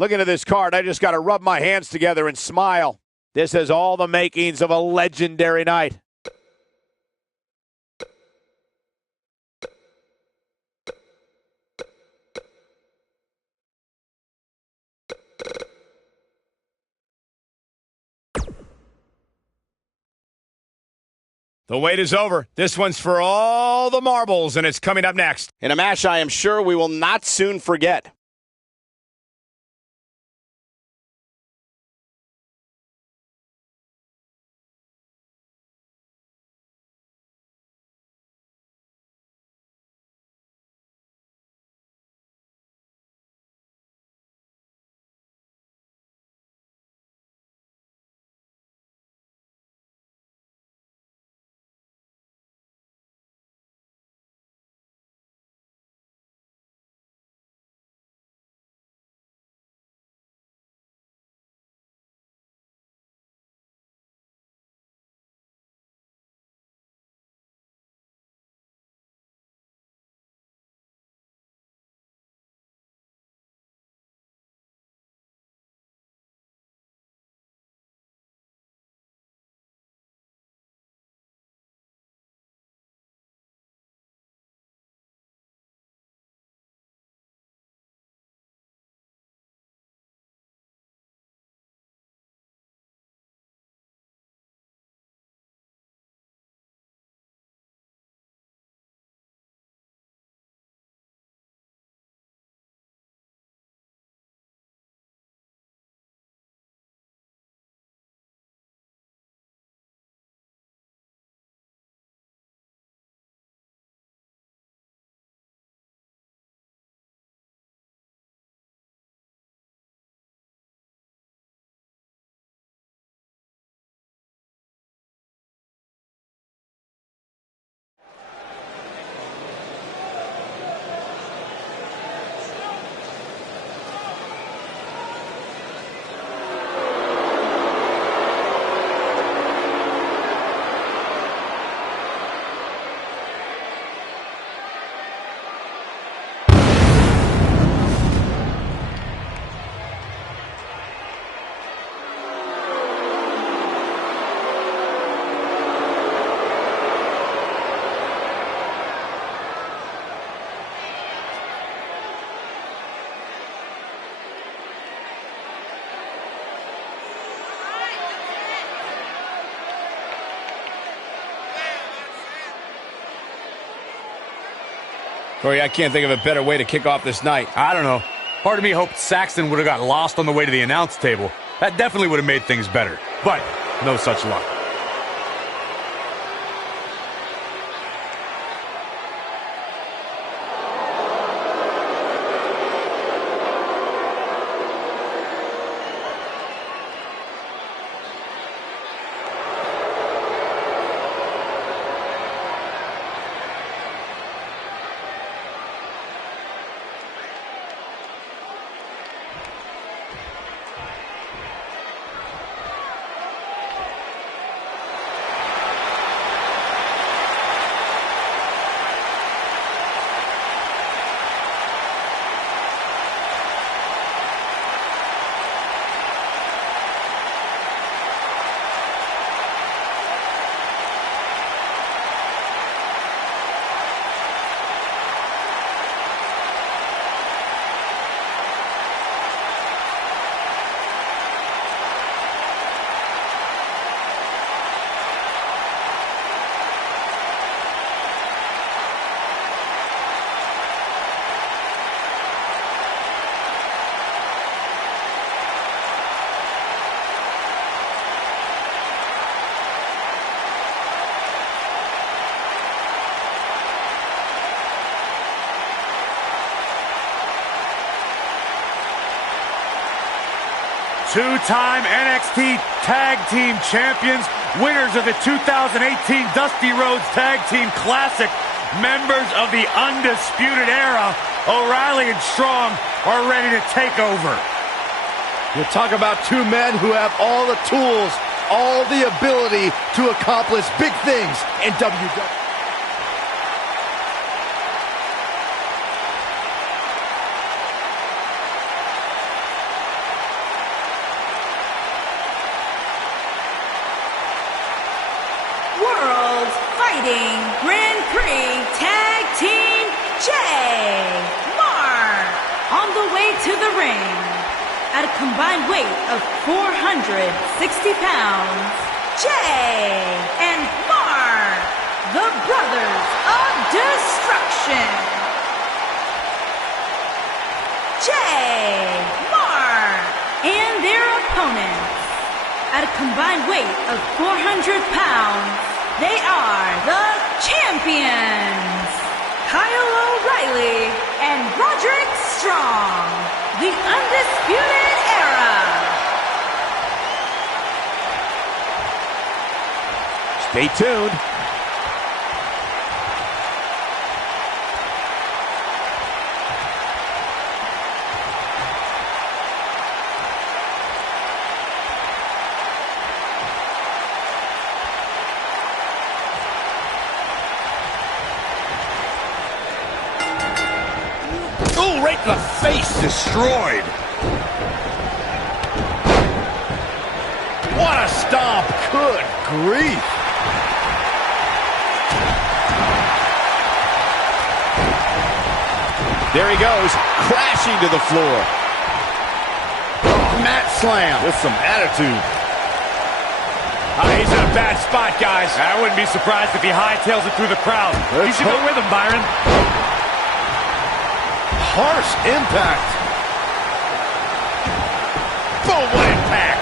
Looking at this card, I just got to rub my hands together and smile. This has all the makings of a legendary night. The wait is over. This one's for all the marbles, and it's coming up next. In a match I am sure we will not soon forget. Corey, I can't think of a better way to kick off this night. I don't know. Part of me hoped Saxton would have got lost on the way to the announce table. That definitely would have made things better. But no such luck. Two-time NXT Tag Team Champions, winners of the 2018 Dusty Rhodes Tag Team Classic, members of the Undisputed Era, O'Reilly and Strong are ready to take over. You talk about two men who have all the tools, all the ability to accomplish big things in WWE. into the ring, at a combined weight of 460 pounds, Jay and Mark, the Brothers of Destruction. Jay, Mark, and their opponents, at a combined weight of 400 pounds, they are the champions, Kyle O'Reilly and Roderick Strong, the Undisputed Era. Stay tuned. Ooh, right in the face. Destroyed. What a stomp. Good grief. There he goes, crashing to the floor. Mat slam with some attitude. He's in a bad spot, guys. I wouldn't be surprised if he hightails it through the crowd. You should go with him, Byron. Harsh impact. Boom, what impact.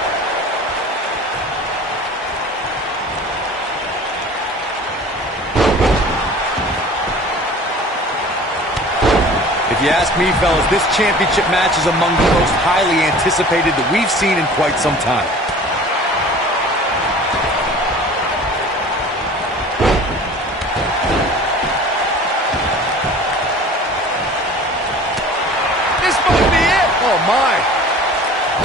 If you ask me, fellas, this championship match is among the most highly anticipated that we've seen in quite some time. This might be it. Oh, my.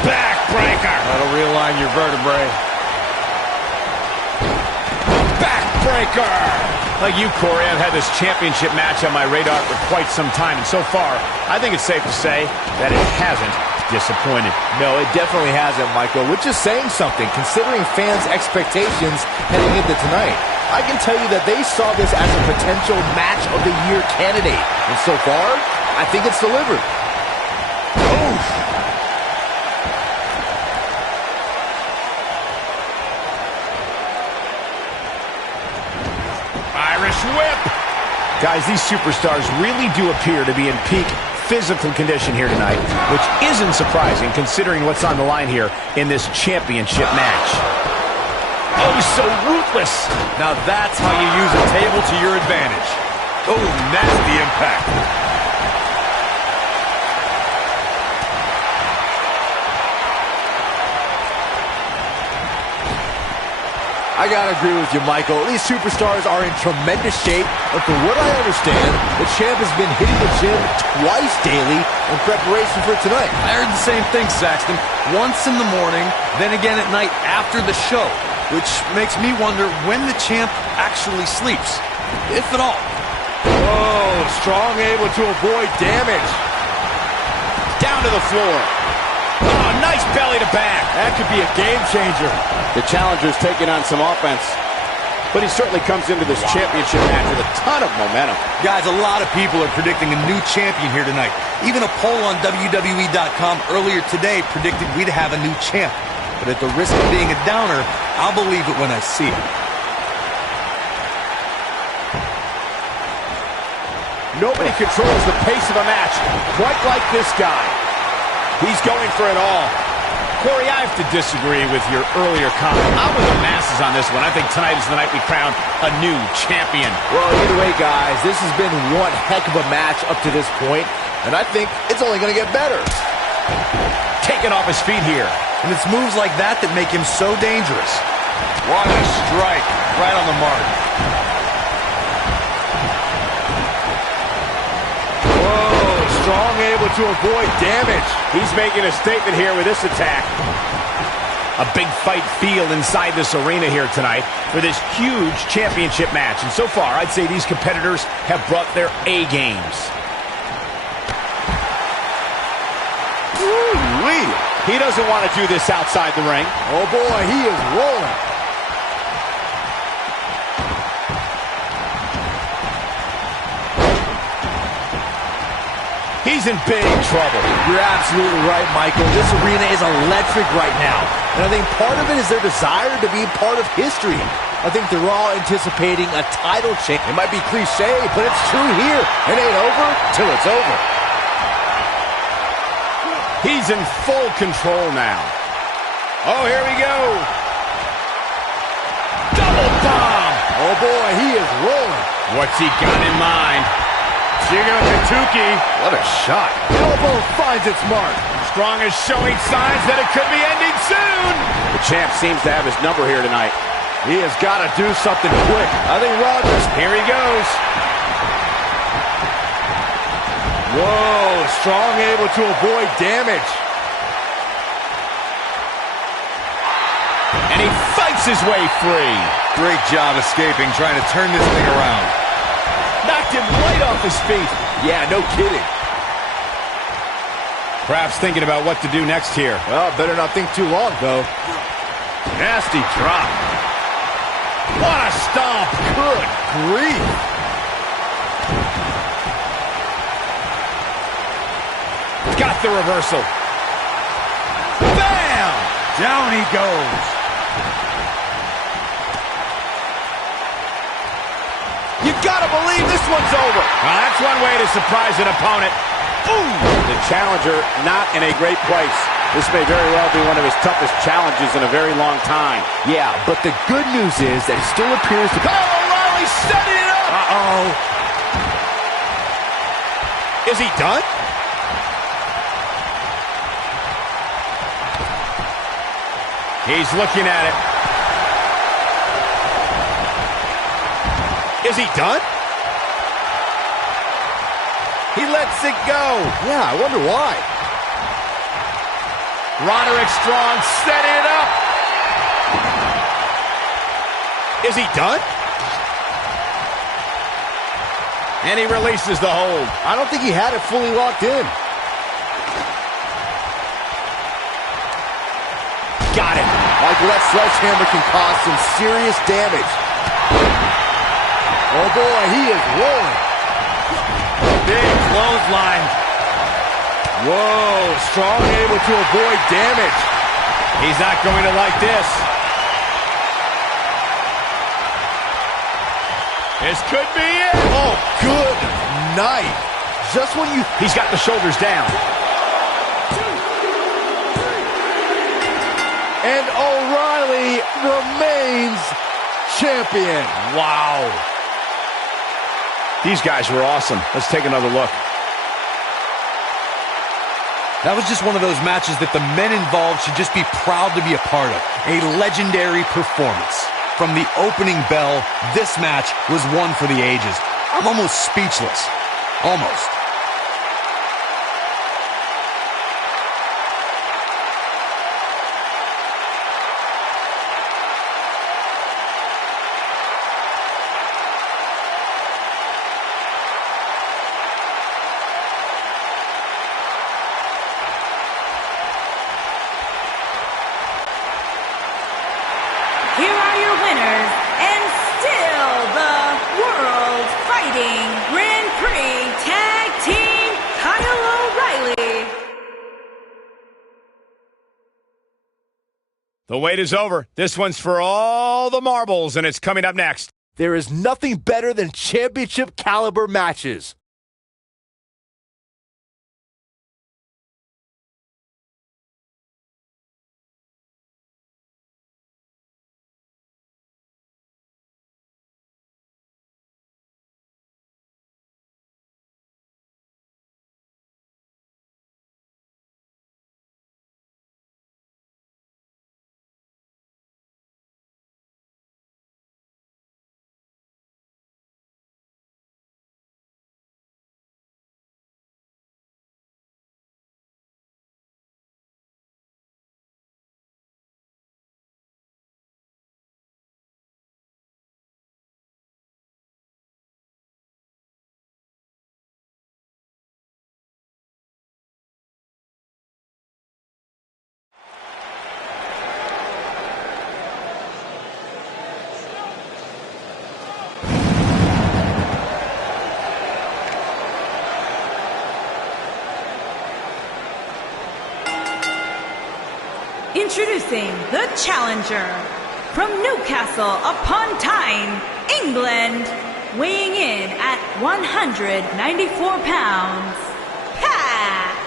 Backbreaker. That'll realign your vertebrae. Backbreaker! Like you, Corey, I've had this championship match on my radar for quite some time, and so far, I think it's safe to say that it hasn't disappointed. No, it definitely hasn't, Michael, which is saying something, considering fans' expectations heading into tonight. I can tell you that they saw this as a potential match of the year candidate, and so far, I think it's delivered. Oof. Irish whip! Guys, these superstars really do appear to be in peak physical condition here tonight, which isn't surprising considering what's on the line here in this championship match. Oh, so ruthless! Now that's how you use a table to your advantage. Oh, nasty impact. I gotta agree with you, Michael. These superstars are in tremendous shape, and from what I understand, the champ has been hitting the gym twice daily in preparation for tonight. I heard the same thing, Saxton. Once in the morning, then again at night after the show, which makes me wonder when the champ actually sleeps, if at all. Oh, Strong able to avoid damage. Down to the floor. Oh, nice belly to back. That could be a game changer. The challenger's taking on some offense, but he certainly comes into this championship match with a ton of momentum. Guys, a lot of people are predicting a new champion here tonight. Even a poll on WWE.com earlier today predicted we'd have a new champ. But at the risk of being a downer, I'll believe it when I see it. Nobody controls the pace of a match quite like this guy. He's going for it all. Corey, I have to disagree with your earlier comment. I'm with the masses on this one. I think tonight is the night we crown a new champion. Well, either way, guys, this has been one heck of a match up to this point, and I think it's only going to get better. Taken off his feet here. And it's moves like that that make him so dangerous. What a strike. Right on the mark. Strong able to avoid damage. He's making a statement here with this attack. A big fight feel inside this arena here tonight for this huge championship match. And so far, I'd say these competitors have brought their A games. Ooh-wee. He doesn't want to do this outside the ring. Oh, boy, he is rolling. He's in big trouble. You're absolutely right, Michael. This arena is electric right now. And I think part of it is their desire to be part of history. I think they're all anticipating a title change. It might be cliche, but it's true here. It ain't over till it's over. He's in full control now. Oh, here we go. Double bomb. Oh boy, he is rolling. What's he got in mind? Jigo Katuki. What a shot. Elbow finds its mark. Strong is showing signs that it could be ending soon. The champ seems to have his number here tonight. He has got to do something quick. I think Rogers. Here he goes. Whoa, Strong able to avoid damage. And he fights his way free. Great job escaping, trying to turn this thing around. Knocked him right off his feet. Yeah, no kidding. Perhaps thinking about what to do next here. Well, better not think too long, though. Nasty drop. What a stomp. Good grief. Got the reversal. Bam! Down he goes. You gotta believe this one's over. Well, that's one way to surprise an opponent. Ooh! The challenger not in a great place. This may very well be one of his toughest challenges in a very long time. Yeah, but the good news is that he still appears to be... Oh, O'Reilly setting it up! Uh-oh. Is he done? He's looking at it. Is he done? He lets it go. Yeah, I wonder why. Roderick Strong setting it up. Is he done? And he releases the hold. I don't think he had it fully locked in. Got it. Michael, that sledgehammer can cause some serious damage. Oh boy, he is rolling. Big clothesline. Whoa, Strong able to avoid damage. He's not going to like this. This could be it. Oh, good night. Just when you... He's got the shoulders down. And O'Reilly remains champion. Wow. These guys were awesome. Let's take another look. That was just one of those matches that the men involved should just be proud to be a part of. A legendary performance. From the opening bell, this match was one for the ages. I'm almost speechless. Almost. Here are your winners, and still the World Fighting Grand Prix Tag Team, Kyle O'Reilly. The wait is over. This one's for all the marbles, and it's coming up next. There is nothing better than championship caliber matches. Introducing the challenger from Newcastle upon Tyne, England, weighing in at 194 pounds, Pat.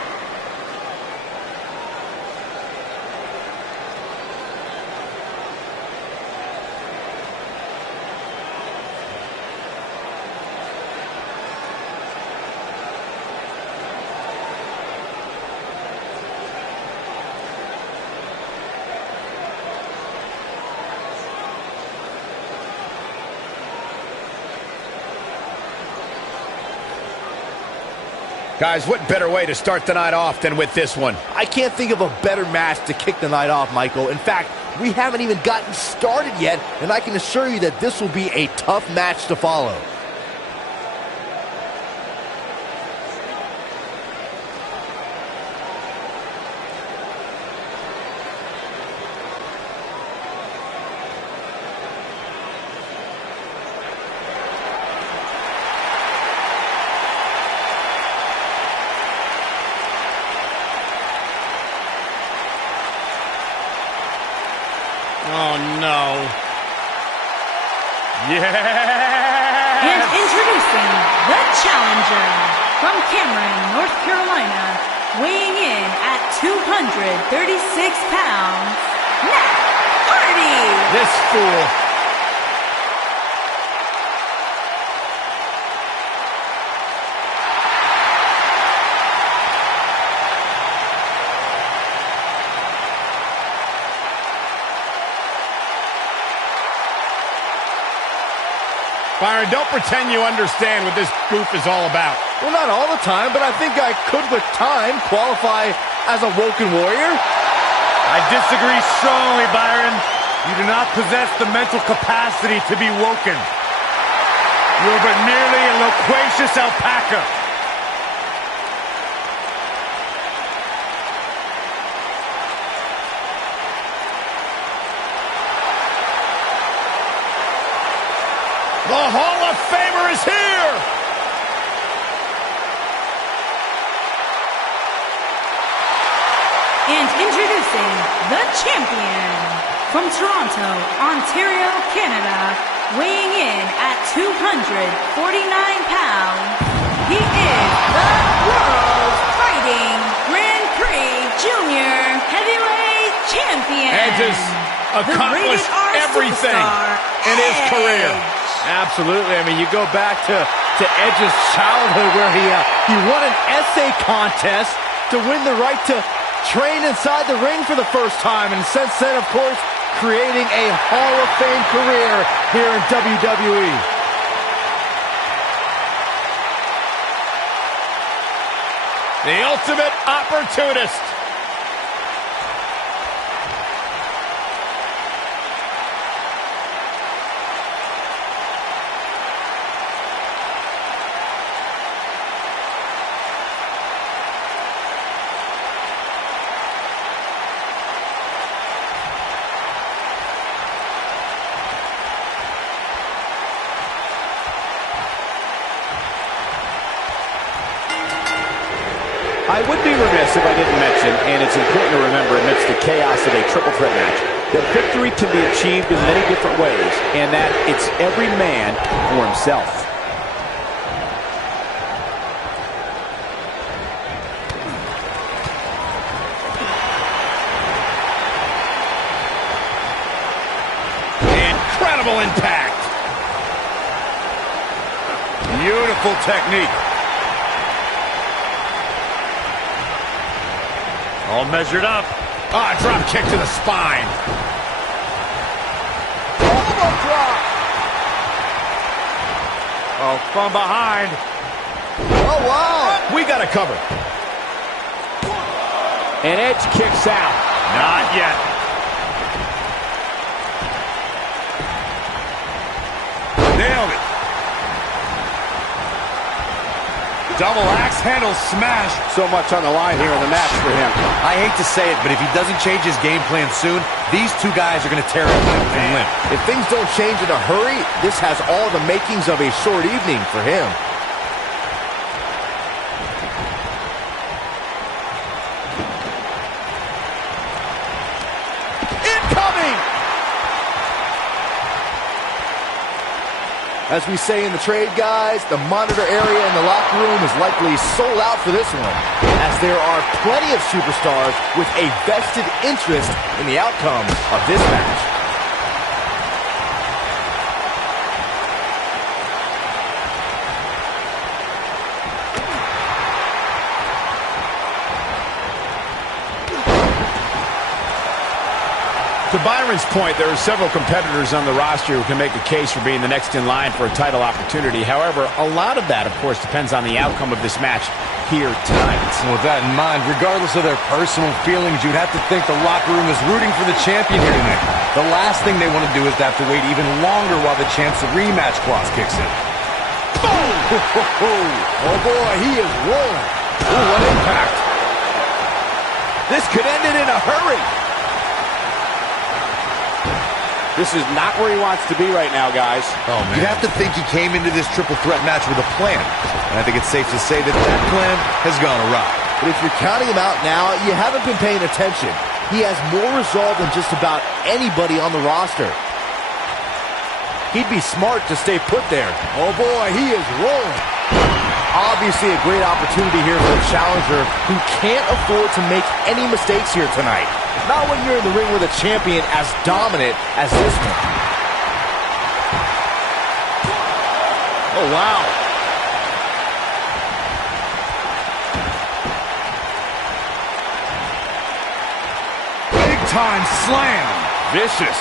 Guys, what better way to start the night off than with this one? I can't think of a better match to kick the night off, Michael. In fact, we haven't even gotten started yet, and I can assure you that this will be a tough match to follow. Oh, no. Yeah! And introducing the challenger from Cameron, North Carolina, weighing in at 236 pounds, Matt Hardy. This fool. Byron, don't pretend you understand what this goof is all about. Well, not all the time, but I think I could, with time, qualify as a Woken Warrior. I disagree strongly, Byron. You do not possess the mental capacity to be woken. You are but merely a loquacious alpaca. The Hall of Famer is here! And introducing the champion from Toronto, Ontario, Canada, weighing in at 249 pounds, he is the World Fighting Grand Prix Junior Heavyweight Champion. Edge has accomplished everything in his career. Absolutely. I mean, you go back to Edge's childhood where he won an essay contest to win the right to train inside the ring for the first time. And since then, of course, creating a Hall of Fame career here in WWE. The ultimate opportunist. I would be remiss if I didn't mention, and it's important to remember amidst the chaos of a triple threat match, that victory can be achieved in many different ways, and that it's every man for himself. Incredible impact. Beautiful technique. All measured up. Ah, drop kick to the spine. Elbow drop. Oh, from behind. Oh, wow. We got to cover. And Edge kicks out. Not yet. Nailed it. Double axe handle smash. So much on the line here in the match for him. I hate to say it, but if he doesn't change his game plan soon, these two guys are going to tear it limb from limb. If things don't change in a hurry, this has all the makings of a short evening for him. As we say in the trade, guys, the monitor area in the locker room is likely sold out for this one, as there are plenty of superstars with a vested interest in the outcome of this match. To Byron's point, there are several competitors on the roster who can make a case for being the next in line for a title opportunity. However, a lot of that, of course, depends on the outcome of this match here tonight. With that in mind, regardless of their personal feelings, you'd have to think the locker room is rooting for the champion here tonight. The last thing they want to do is to have to wait even longer while the champ's rematch clause kicks in. Boom! Oh boy, he is rolling. Ooh, what impact. This could end it in a hurry. This is not where he wants to be right now, guys. Oh, man. You'd have to think he came into this triple threat match with a plan. And I think it's safe to say that that plan has gone awry. But if you're counting him out now, you haven't been paying attention. He has more resolve than just about anybody on the roster. He'd be smart to stay put there. Oh boy, he is rolling. Obviously a great opportunity here for a challenger who can't afford to make any mistakes here tonight. Not when you're in the ring with a champion as dominant as this one. Oh, wow. Big time slam. Vicious.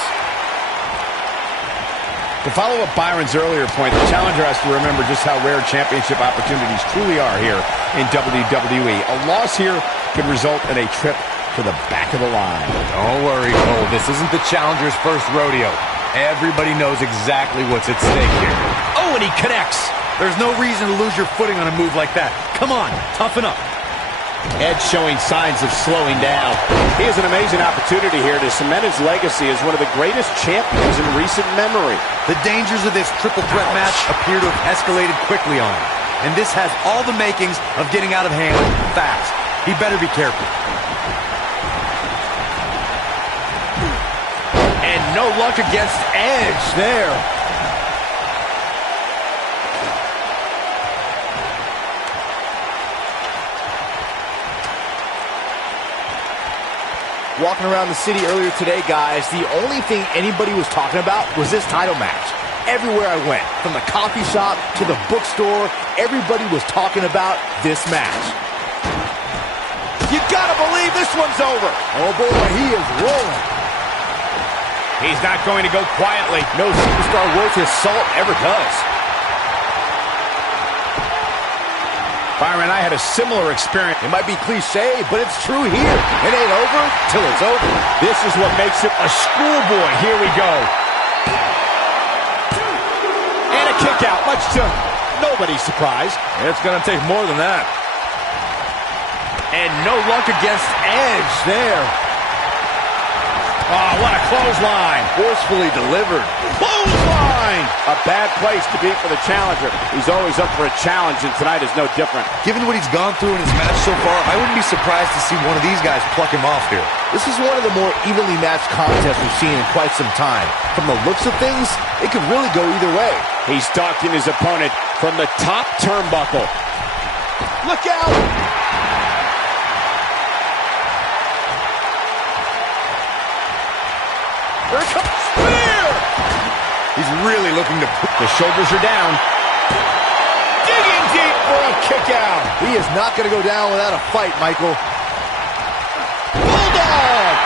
To follow up Byron's earlier point, the challenger has to remember just how rare championship opportunities truly are here in WWE. A loss here could result in a trip to the back of the line. Don't worry, Cole. This isn't the challenger's first rodeo. Everybody knows exactly what's at stake here. Oh, and he connects. There's no reason to lose your footing on a move like that. Come on, toughen up. Edge showing signs of slowing down. He has an amazing opportunity here to cement his legacy as one of the greatest champions in recent memory. The dangers of this triple threat match appear to have escalated quickly on him. And this has all the makings of getting out of hand fast. He better be careful. And no luck against Edge there. Walking around the city earlier today, guys, the only thing anybody was talking about was this title match. Everywhere I went, from the coffee shop to the bookstore, everybody was talking about this match. You gotta believe this one's over. Oh boy, he is rolling. He's not going to go quietly. No superstar worth his salt ever does. Byron, I had a similar experience. It might be cliche, but it's true here. It ain't over till it's over. This is what makes it a schoolboy. Here we go. And a kick out, much to nobody's surprise. It's going to take more than that. And no luck against Edge there. Oh, what a clothesline. Forcefully delivered. Clothesline! A bad place to be for the challenger. He's always up for a challenge, and tonight is no different. Given what he's gone through in his match so far, I wouldn't be surprised to see one of these guys pluck him off here. This is one of the more evenly matched contests we've seen in quite some time. From the looks of things, it could really go either way. He's stalking his opponent from the top turnbuckle. Look out! Here it comes. Spear! He's really looking to... The shoulders are down. Digging deep for a kick out. He is not going to go down without a fight, Michael. Bulldog!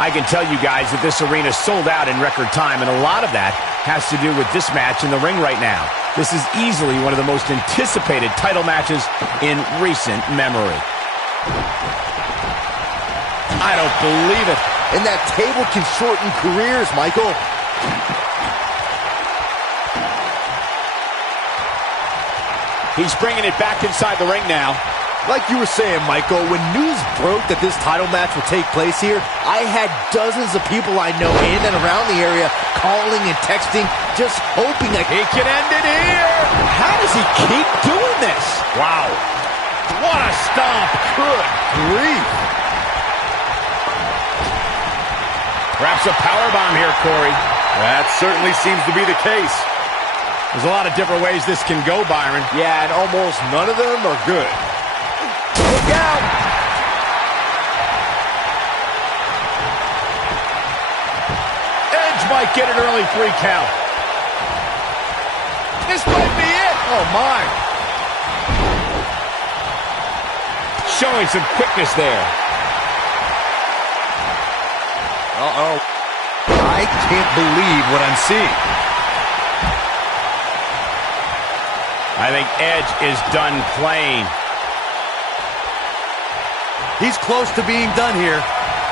I can tell you guys that this arena sold out in record time, and a lot of that has to do with this match in the ring right now. This is easily one of the most anticipated title matches in recent memory. I don't believe it. And that table can shorten careers, Michael. He's bringing it back inside the ring now. Like you were saying, Michael, when news broke that this title match would take place here, I had dozens of people I know in and around the area calling and texting, just hoping that he can end it here. How does he keep doing this? Wow. What a stomp. Good grief. Perhaps a powerbomb here, Corey. That certainly seems to be the case. There's a lot of different ways this can go, Byron. Yeah, and almost none of them are good. Look out! Edge might get an early 3 count. This might be it. Oh, my. Showing some quickness there. Uh-oh. I can't believe what I'm seeing. I think Edge is done playing. He's close to being done here.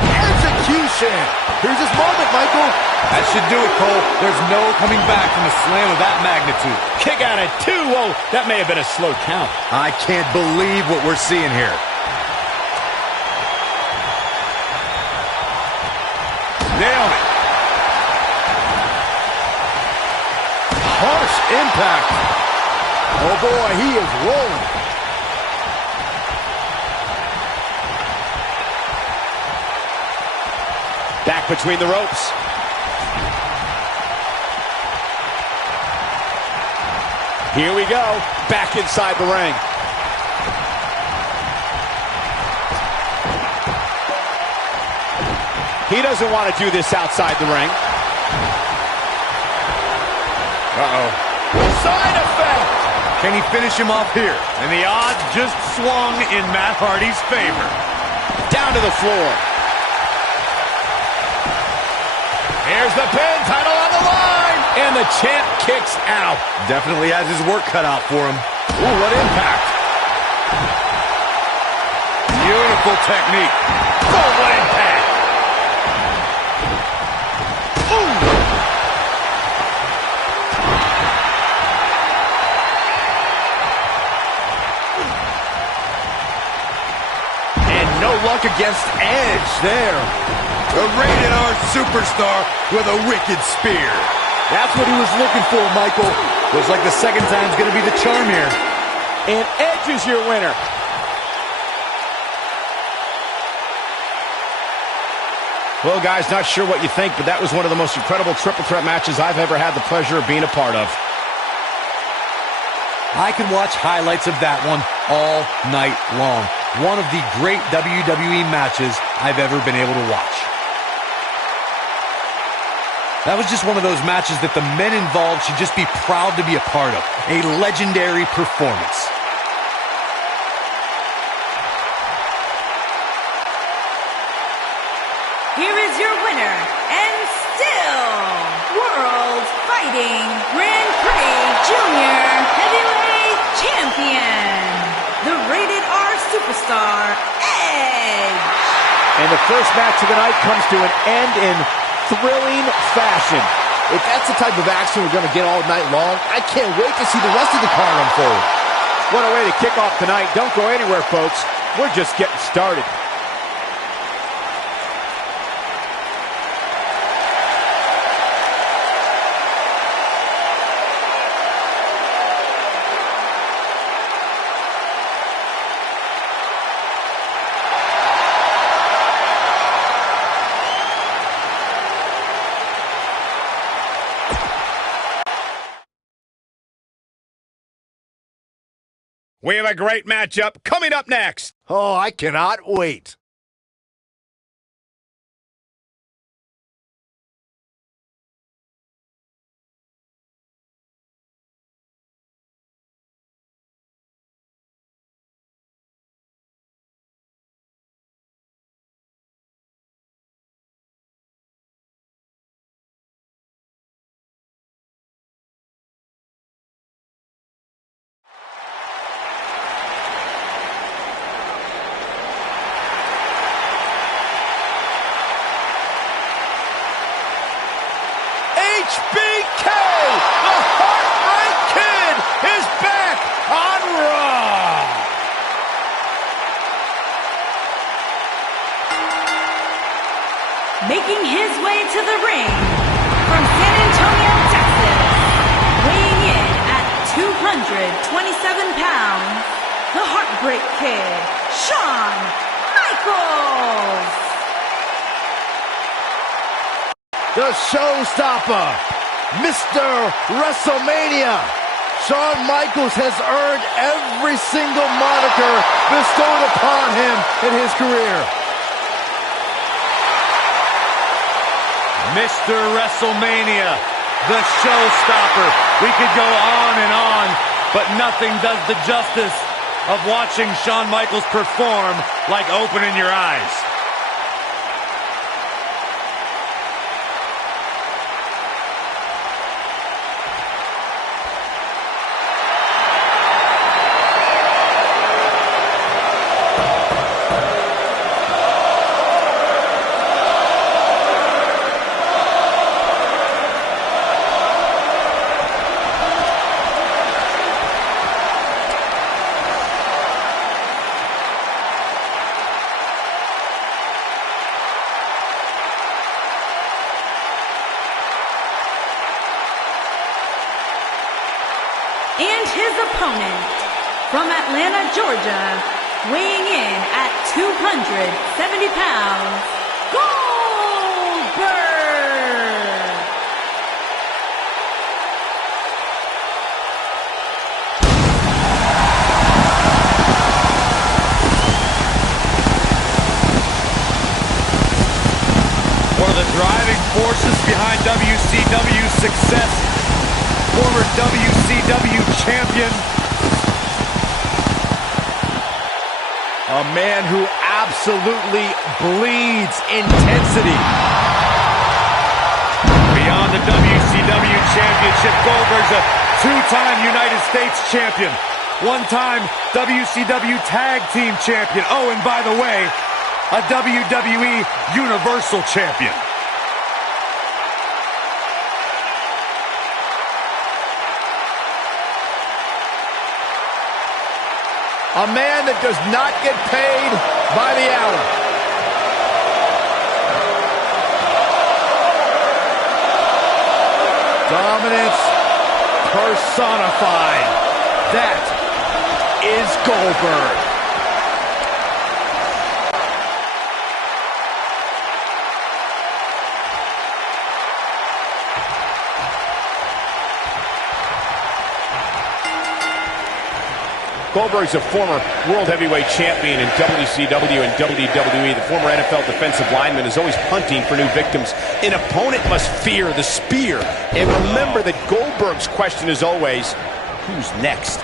Execution. Here's his moment, Michael. That should do it, Cole. There's no coming back from a slam of that magnitude. Kick out at 2. Whoa, that may have been a slow count. I can't believe what we're seeing here. Nailed it. Harsh impact. Oh, boy, he is rolling. Back between the ropes. Here we go. Back inside the ring. He doesn't want to do this outside the ring. Uh-oh. Side effect. Can he finish him off here? And the odds just swung in Matt Hardy's favor. Down to the floor. Here's the pin, title on the line. And the champ kicks out. Definitely has his work cut out for him. Ooh, what impact. Beautiful technique. Oh, what impact. No luck against Edge there. A rated R superstar with a wicked spear. That's what he was looking for, Michael. Looks like the second time's going to be the charm here. And Edge is your winner. Well, guys, not sure what you think, but that was one of the most incredible triple threat matches I've ever had the pleasure of being a part of. I can watch highlights of that one all night long. One of the great WWE matches I've ever been able to watch. That was just one of those matches that the men involved should just be proud to be a part of. A legendary performance. Here is your winner, and still World Fighting Grand Prix Junior Heavyweight Champion, the Rated R Superstar, Edge. And the first match of the night comes to an end in thrilling fashion. If that's the type of action we're going to get all night long, I can't wait to see the rest of the card unfold. What a way to kick off tonight. Don't go anywhere, folks. We're just getting started. We have a great matchup coming up next. Oh, I cannot wait. HBK, the Heartbreak Kid, is back on Raw. Making his way to the ring from San Antonio, Texas, weighing in at 227 pounds, the Heartbreak Heartbreak Kid, Shawn Michaels. The showstopper, Mr. WrestleMania. Shawn Michaels has earned every single moniker bestowed upon him in his career. Mr. WrestleMania, the showstopper. We could go on, but nothing does the justice of watching Shawn Michaels perform like opening your eyes. And his opponent, from Atlanta, Georgia, weighing in at 270 pounds, Goldberg! One of the driving forces behind WCW's success, former WCW champion. A man who absolutely bleeds intensity. Beyond the WCW championship, Goldberg's a two-time United States champion, one-time WCW tag team champion. Oh, and by the way, a WWE Universal champion. A man that does not get paid by the hour. Dominance personified. That is Goldberg. Goldberg's a former World Heavyweight Champion in WCW and WWE. The former NFL defensive lineman is always hunting for new victims. An opponent must fear the spear. And remember that Goldberg's question is always, who's next?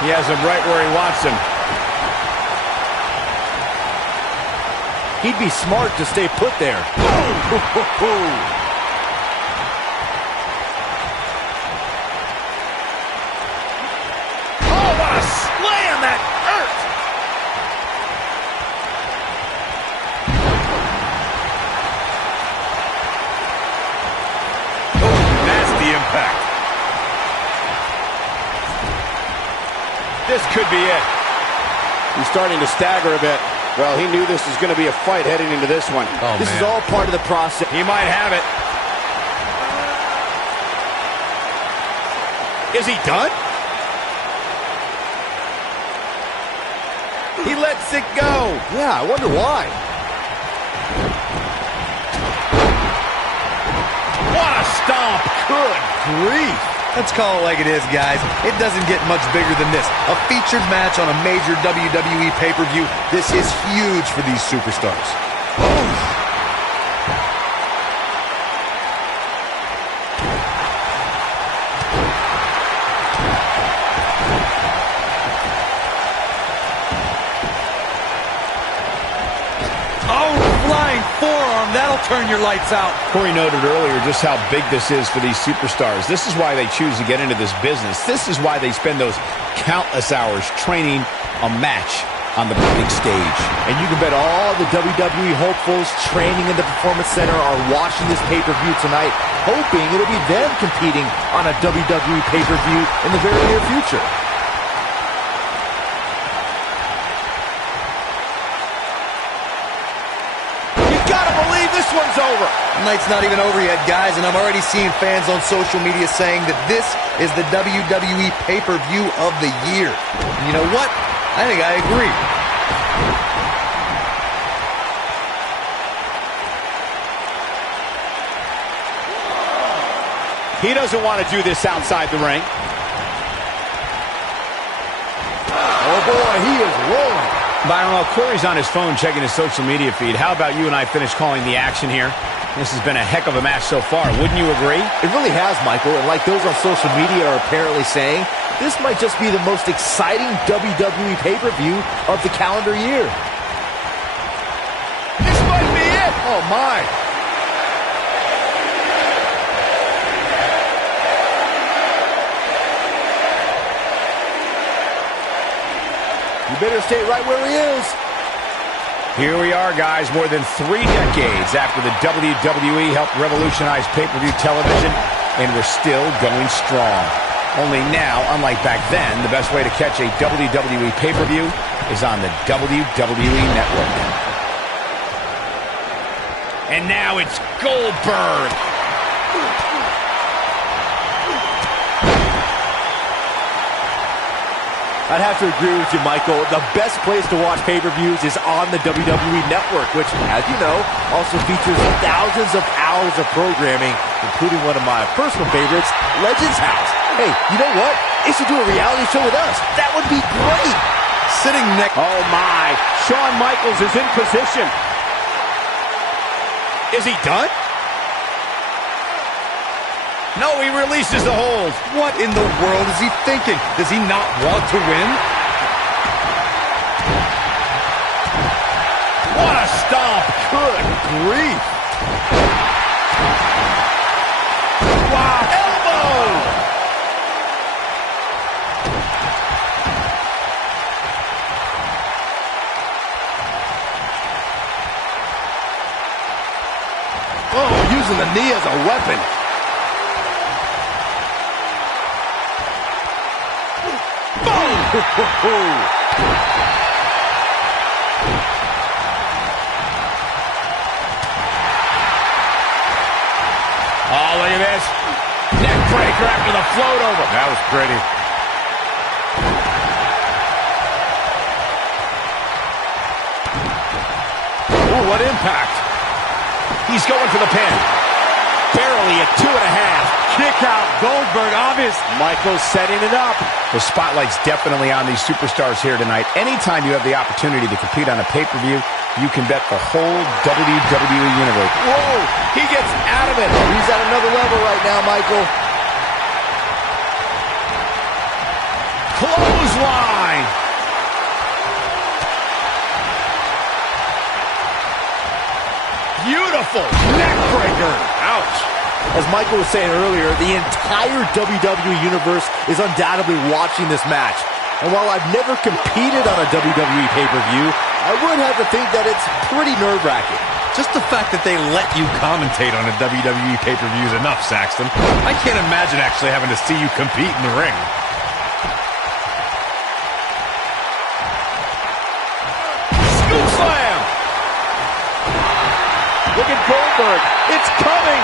He has him right where he wants him. He'd be smart to stay put there. Oh, what a slam! That hurt! Oh, nasty impact. This could be it. He's starting to stagger a bit. Well, he knew this was going to be a fight heading into this one. Oh, this is all part of the process. He might have it. Is he done? He lets it go. Yeah, I wonder why. What a stomp. Good grief. Let's call it like it is, guys. It doesn't get much bigger than this. A featured match on a major WWE pay-per-view. This is huge for these superstars. Forearm, that'll turn your lights out. Corey noted earlier just how big this is for these superstars. This is why they choose to get into this business. This is why they spend those countless hours training a match on the big stage. And you can bet all the WWE hopefuls training in the Performance Center are watching this pay-per-view tonight, hoping it'll be them competing on a WWE pay-per-view in the very near future. this one's over. The night's not even over yet, guys, and I'm already seeing fans on social media saying that this is the WWE pay-per-view of the year. And you know what? I think I agree. He doesn't want to do this outside the ring. Oh boy, he is rolling. Byron, while Corey's on his phone checking his social media feed, how about you and I finish calling the action here? This has been a heck of a match so far. Wouldn't you agree? It really has, Michael. And like those on social media are apparently saying, this might just be the most exciting WWE pay-per-view of the calendar year. This might be it. Oh, my. You better stay right where he is. Here we are, guys, more than 3 decades after the WWE helped revolutionize pay-per-view television, and we're still going strong. Only now, unlike back then, the best way to catch a WWE pay-per-view is on the WWE Network. And now it's Goldberg. I'd have to agree with you, Michael. The best place to watch pay-per-views is on the WWE Network, which, as you know, also features thousands of hours of programming, including one of my personal favorites, Legends House. Hey, you know what? They should do a reality show with us. That would be great. Sitting next... Oh, my. Shawn Michaels is in position. Is he done? No, he releases the hold. What in the world is he thinking? Does he not want to win? What a stomp. Good grief. Wow. Elbow. Oh, using the knee as a weapon. Oh, look at this. Neck breaker after the float over. That was pretty. Ooh, what impact. He's going for the pin. Barely at 2.5. Kick out. Goldberg, obvious. Michaels setting it up. The spotlight's definitely on these superstars here tonight. Anytime you have the opportunity to compete on a pay-per-view, you can bet the whole WWE Universe. Whoa, he gets out of it. He's at another level right now, Michael. Clothesline. Beautiful neck breaker. Ouch. As Michael was saying earlier, the entire WWE Universe is undoubtedly watching this match. And while I've never competed on a WWE pay-per-view, I would have to think that it's pretty nerve-wracking. Just the fact that they let you commentate on a WWE pay-per-view is enough, Saxton. I can't imagine actually having to see you compete in the ring. Scoop slam. Look at Goldberg. It's coming.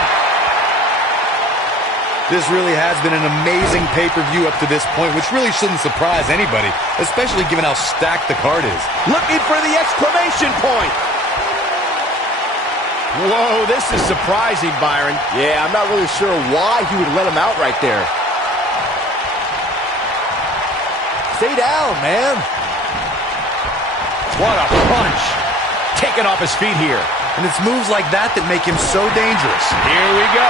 This really has been an amazing pay-per-view up to this point, which really shouldn't surprise anybody, especially given how stacked the card is. Looking for the exclamation point. Whoa, this is surprising, Byron. Yeah, I'm not really sure why he would let him out right there. Stay down, man. What a punch. Taken off his feet here. And it's moves like that that make him so dangerous. Here we go.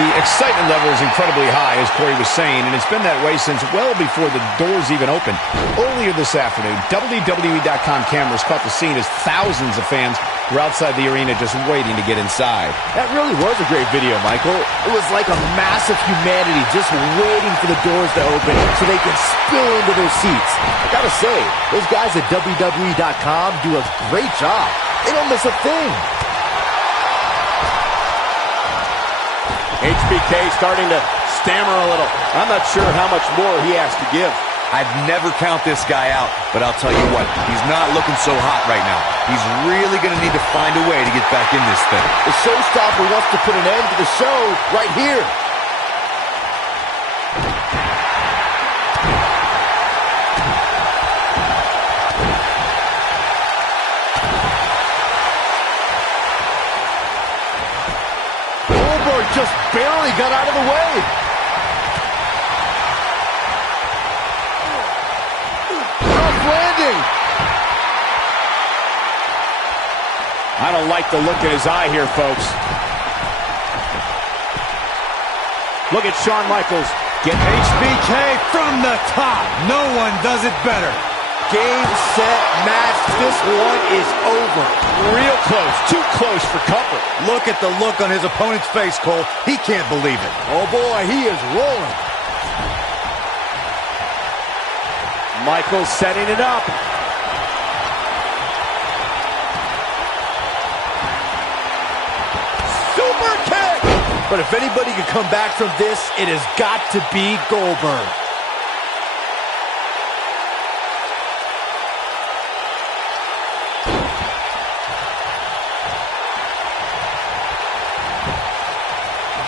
The excitement level is incredibly high, as Corey was saying, and it's been that way since well before the doors even opened. Earlier this afternoon, WWE.com cameras caught the scene as thousands of fans were outside the arena just waiting to get inside. That really was a great video, Michael. It was like a mass of humanity just waiting for the doors to open so they can spill into their seats. I gotta say, those guys at WWE.com do a great job. They don't miss a thing. HBK starting to stammer a little. I'm not sure how much more he has to give. I'd never count this guy out, but I'll tell you what, he's not looking so hot right now. He's really going to need to find a way to get back in this thing. The showstopper wants to put an end to the show right here. Goldberg just barely got out of the way. Landing. I don't like the look in his eye here, folks. Look at Shawn Michaels get HBK from the top. No one does it better. Game, set, match. This one is over. real close, too close for comfort. Look at the look on his opponent's face, Cole. He can't believe it. Oh boy, he is rolling. Michaels setting it up. Super kick! But if anybody can come back from this, it has got to be Goldberg.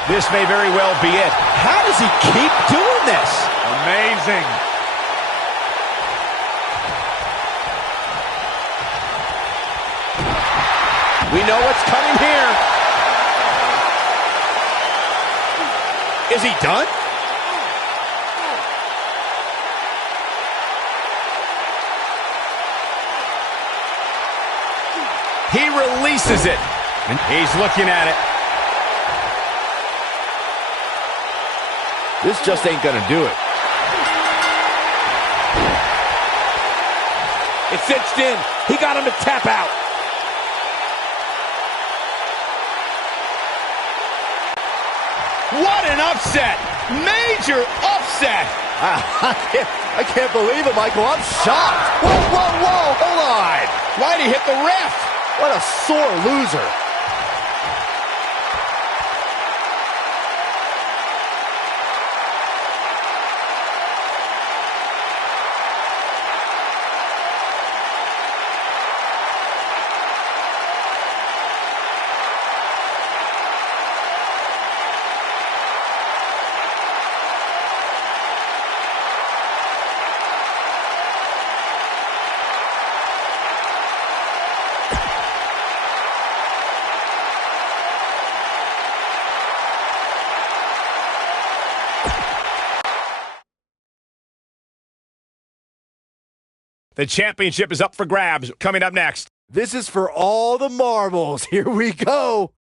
This may very well be it. How does he keep doing this? Amazing. We know what's coming here. Is he done? He releases it. And he's looking at it. This just ain't gonna do it. It's cinched in. He got him to tap out. What an upset! Major upset! I can't believe it, Michael. I'm shocked. Whoa, whoa, whoa, hold on. Why'd he hit the ref? What a sore loser. The championship is up for grabs. Coming up next. This is for all the marbles. Here we go.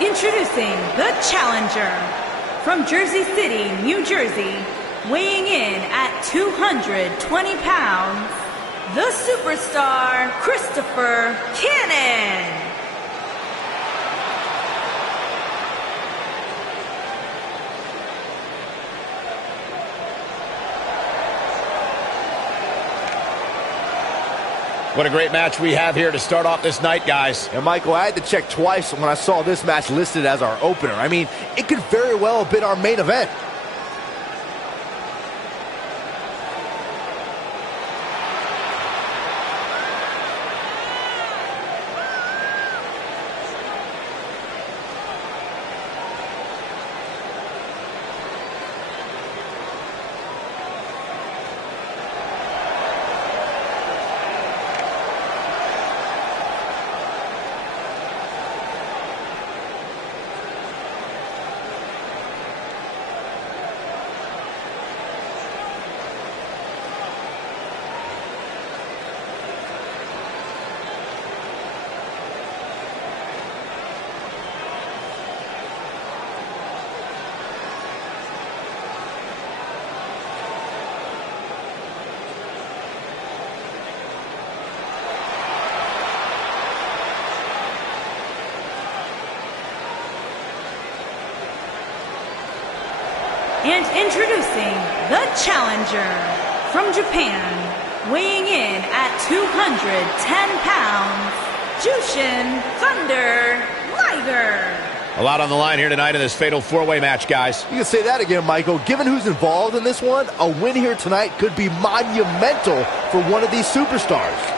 Introducing the challenger from Jersey City, New Jersey, weighing in at 220 pounds, the superstar Christopher Cannon. What a great match we have here to start off this night, guys. And Michael, I had to check twice when I saw this match listed as our opener. I mean, it could very well have been our main event. And introducing the challenger from Japan, weighing in at 210 pounds, Jushin Thunder Liger. A lot on the line here tonight in this fatal four-way match, guys. You can say that again, Michael. Given who's involved in this one, a win here tonight could be monumental for one of these superstars.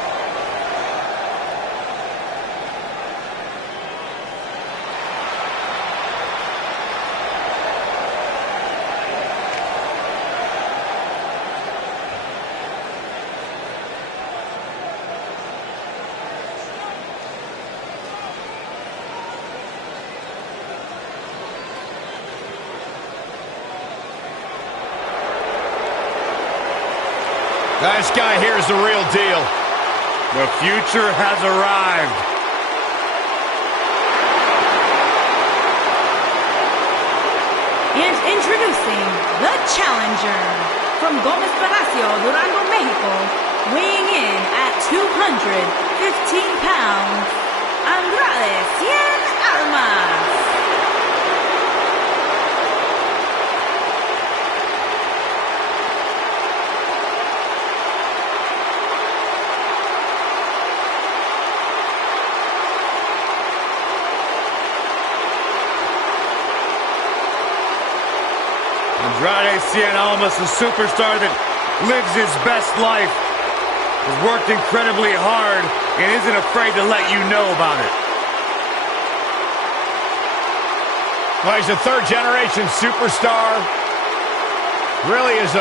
This guy here is the real deal. The future has arrived. And introducing the challenger from Gómez Palacio, Durango, Mexico, weighing in at 215 pounds, Andrade Cien Almas. Andrade Cien Almas, a superstar that lives his best life, has worked incredibly hard and isn't afraid to let you know about it. Well, he's a third-generation superstar. Really has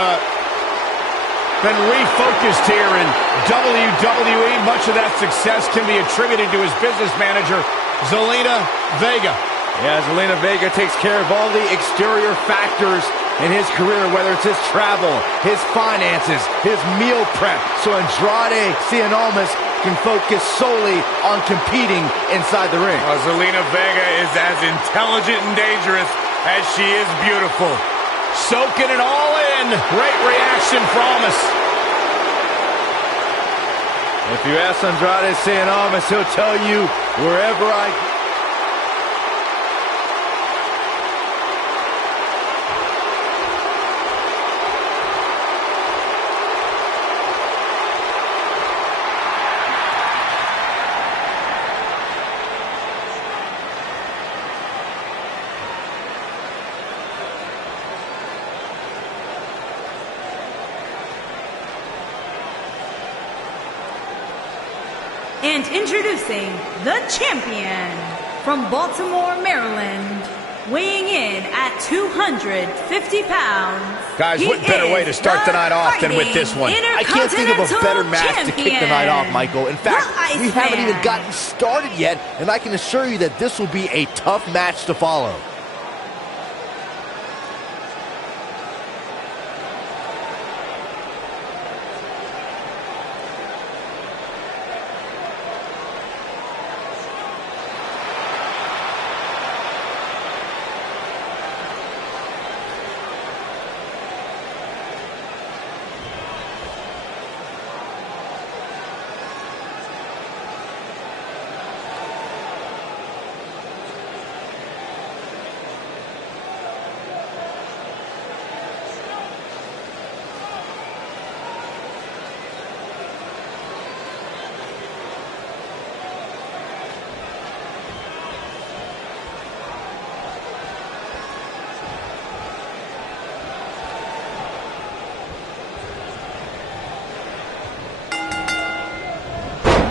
been refocused here in WWE. Much of that success can be attributed to his business manager, Zelina Vega. Yeah, Zelina Vega takes care of all the exterior factors in his career, whether it's his travel, his finances, his meal prep. So Andrade Cien Almas can focus solely on competing inside the ring. Zelina Vega is as intelligent and dangerous as she is beautiful. Soaking it all in. Great reaction from us. If you ask Andrade Cien Almas, he'll tell you wherever I... And introducing the champion from Baltimore, Maryland, weighing in at 250 pounds. Guys, what better way to start the night off than with this one? I can't think of a better match to kick the night off, Michael. In fact, we haven't even gotten started yet, and I can assure you that this will be a tough match to follow.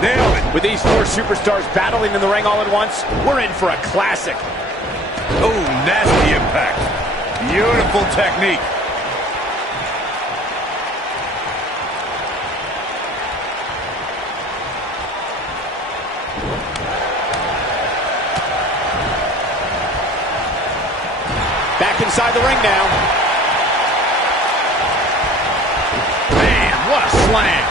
Nailed it. With these four superstars battling in the ring all at once, we're in for a classic. Oh, nasty impact. Beautiful technique. Back inside the ring now. Man, what a slam.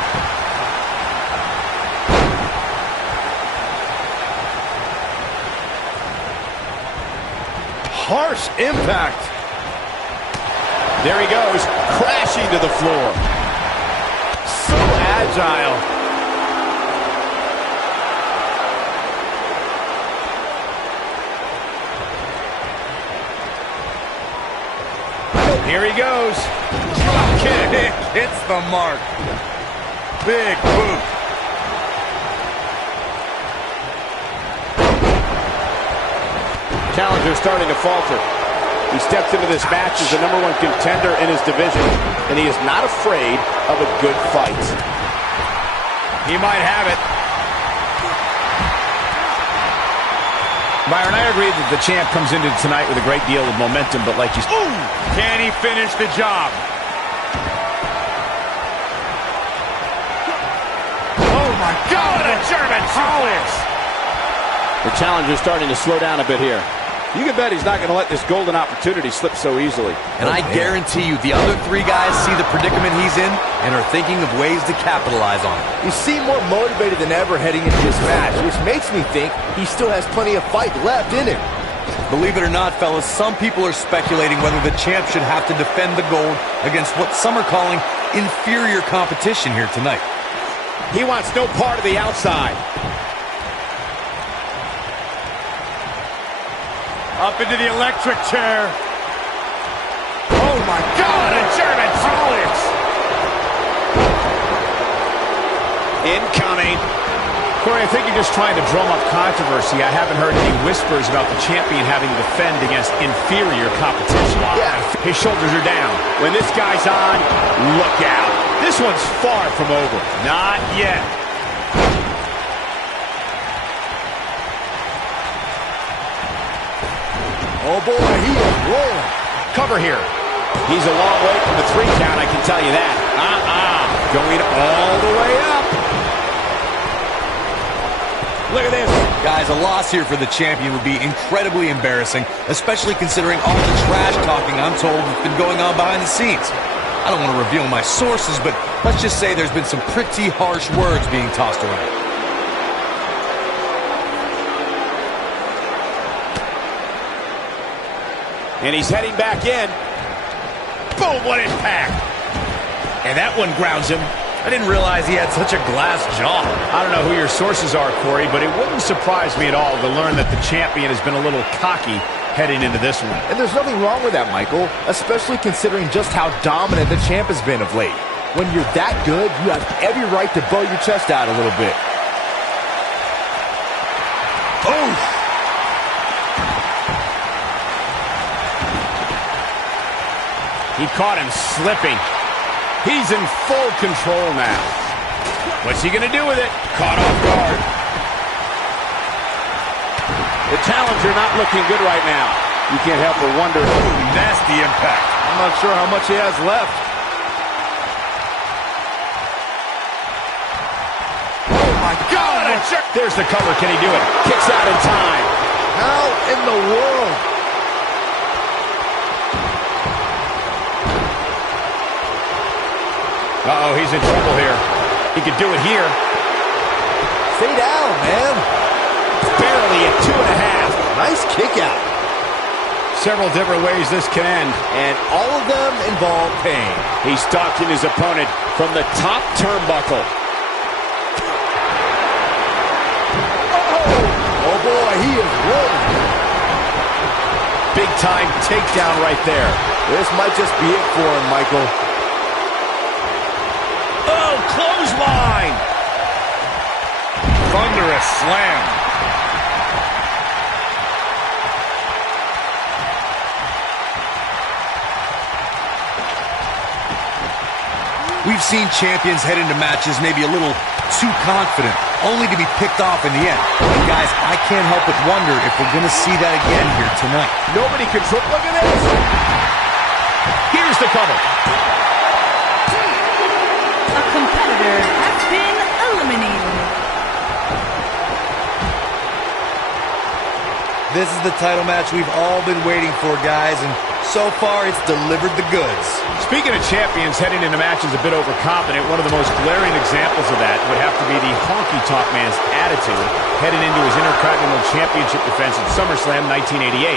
Harsh impact. There he goes, crashing to the floor. So agile. Here he goes. Drop kick. Hits the mark. Big boot. Challenger starting to falter. He steps into this match as the #1 contender in his division, and he is not afraid of a good fight. He might have it. Byron, I agree that the champ comes into tonight with a great deal of momentum, but like you said... Ooh! Can he finish the job? Oh, my God! A German suplex! The challenger's starting to slow down a bit here. You can bet he's not going to let this golden opportunity slip so easily. And I guarantee you, the other three guys see the predicament he's in and are thinking of ways to capitalize on it. You seem more motivated than ever heading into this match, which makes me think he still has plenty of fight left in him. Believe it or not, fellas, some people are speculating whether the champ should have to defend the gold against what some are calling inferior competition here tonight. He wants no part of the outside. Up into the electric chair. Oh, my God, a German suplex. Incoming. Corey, I think you're just trying to drum up controversy. I haven't heard any whispers about the champion having to defend against inferior competition. Yeah. His shoulders are down. When this guy's on, look out. This one's far from over. Not yet. Oh, boy, he is rolling. Cover here. He's a long way from the 3 count, I can tell you that. Going all the way up. Look at this. Guys, a loss here for the champion would be incredibly embarrassing, especially considering all the trash talking I'm told has been going on behind the scenes. I don't want to reveal my sources, but let's just say there's been some pretty harsh words being tossed around. And he's heading back in. Boom, what impact. And that one grounds him. I didn't realize he had such a glass jaw. I don't know who your sources are, Corey, but it wouldn't surprise me at all to learn that the champion has been a little cocky heading into this one. And there's nothing wrong with that, Michael, especially considering just how dominant the champ has been of late. When you're that good, you have every right to bow your chest out a little bit. Oh! He caught him slipping. He's in full control now. What's he going to do with it? Caught off guard. The challenger not looking good right now. You can't help but wonder. Ooh, nasty impact. I'm not sure how much he has left. Oh, my God! There's the cover. Can he do it? Kicks out in time. How in the world? Uh-oh, he's in trouble here. He could do it here. Stay down, man. Barely at 2.5. Nice kick out. Several different ways this can end. And all of them involve pain. He's stalking his opponent from the top turnbuckle. Oh boy, he is rolling. Big time takedown right there. This might just be it for him, Michael. Oh, clothesline! Thunderous slam. We've seen champions head into matches maybe a little too confident, only to be picked off in the end. And guys, I can't help but wonder if we're going to see that again here tonight. Nobody control. Look at this. Here's the cover. A competitor has been eliminated. This is the title match we've all been waiting for, guys, and so far it's delivered the goods. Speaking of champions heading into matches a bit overconfident, one of the most glaring examples of that would have to be the honky-tonk man's attitude heading into his Intercontinental Championship defense at SummerSlam 1988.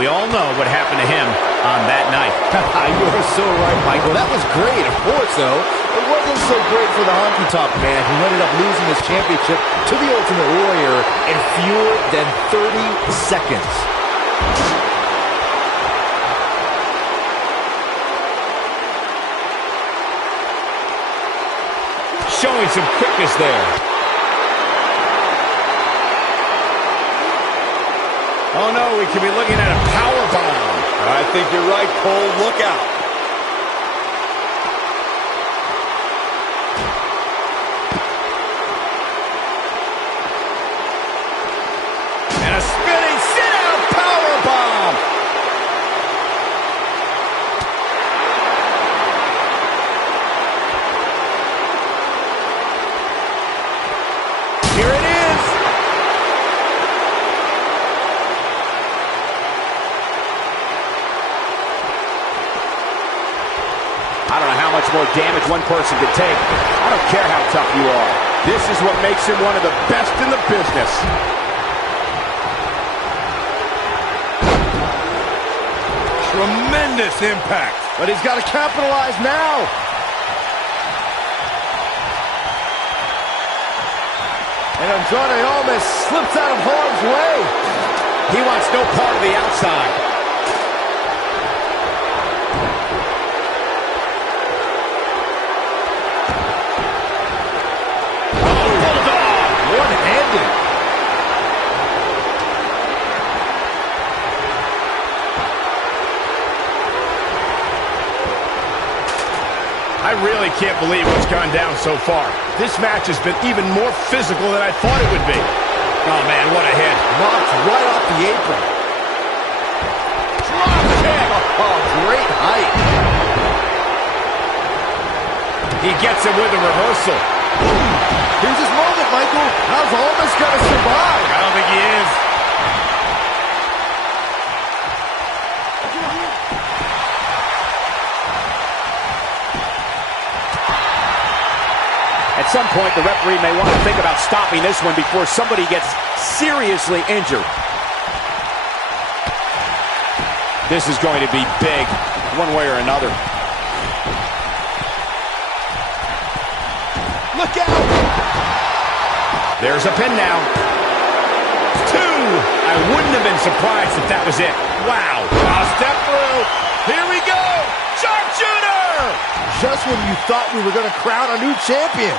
We all know what happened to him on that night. You are so right, Michael. That was great. Of course, though, it wasn't so great for the honky-tonk man who ended up losing his championship to the Ultimate Warrior in fewer than 30 seconds. Showing some quickness there. Oh no, we could be looking at a power bomb. I think you're right, Cole. Look out. And a spinning sit-out power bomb. Here it is. I don't know how much more damage one person could take. I don't care how tough you are. This is what makes him one of the best in the business. Tremendous impact. But he's got to capitalize now. And Andrade almost slips out of harm's way. He wants no part of the outside. I really can't believe what's gone down so far. This match has been even more physical than I thought it would be. Oh, man, what a hit. Knocked right off the apron. Drop kick. Oh, great height. He gets him with a reversal. Here's his moment, Michael. How's Almas going to survive? I don't think he is. At some point, the referee may want to think about stopping this one before somebody gets seriously injured. This is going to be big, one way or another. Look out! There's a pin now. 2! I wouldn't have been surprised if that was it. Wow. Step through. Here we go. Sharpshooter! Just when you thought we were going to crown a new champion.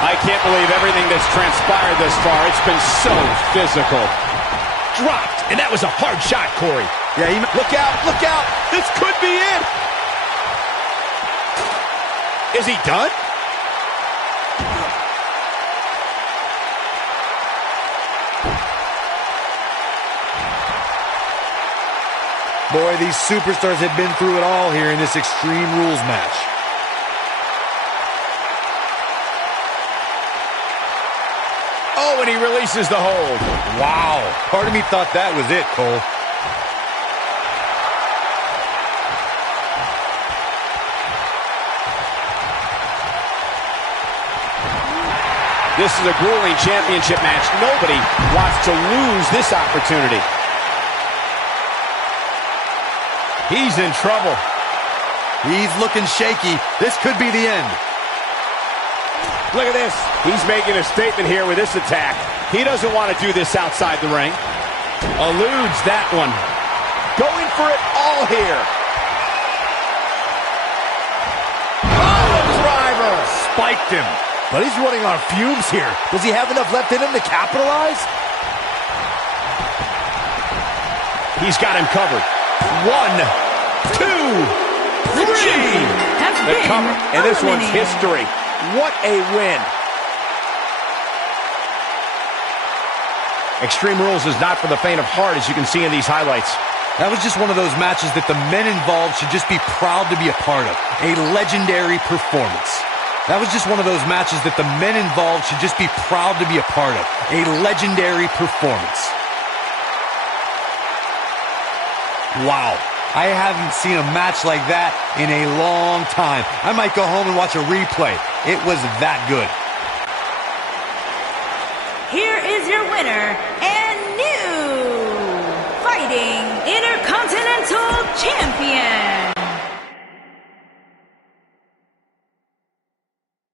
I can't believe everything that's transpired thus far. It's been so physical. Dropped, and that was a hard shot, Corey. Yeah, look out, look out. This could be it. Is he done? Boy, these superstars have been through it all here in this Extreme Rules match. Oh, and he releases the hold. Wow. Part of me thought that was it, Cole. This is a grueling championship match. Nobody wants to lose this opportunity. He's in trouble. He's looking shaky. This could be the end. Look at this. He's making a statement here with this attack. He doesn't want to do this outside the ring. Eludes that one. Going for it all here. Driver. Spiked him. But he's running on fumes here. Does he have enough left in him to capitalize? He's got him covered. 1, 2, 3. The cover, and this one's history. What a win. Extreme Rules is not for the faint of heart, as you can see in these highlights. That was just one of those matches that the men involved should just be proud to be a part of. A legendary performance. That was just one of those matches that the men involved should just be proud to be a part of. A legendary performance. Wow. I haven't seen a match like that in a long time. I might go home and watch a replay. It was that good. Here is your winner and new fighting Intercontinental Champion.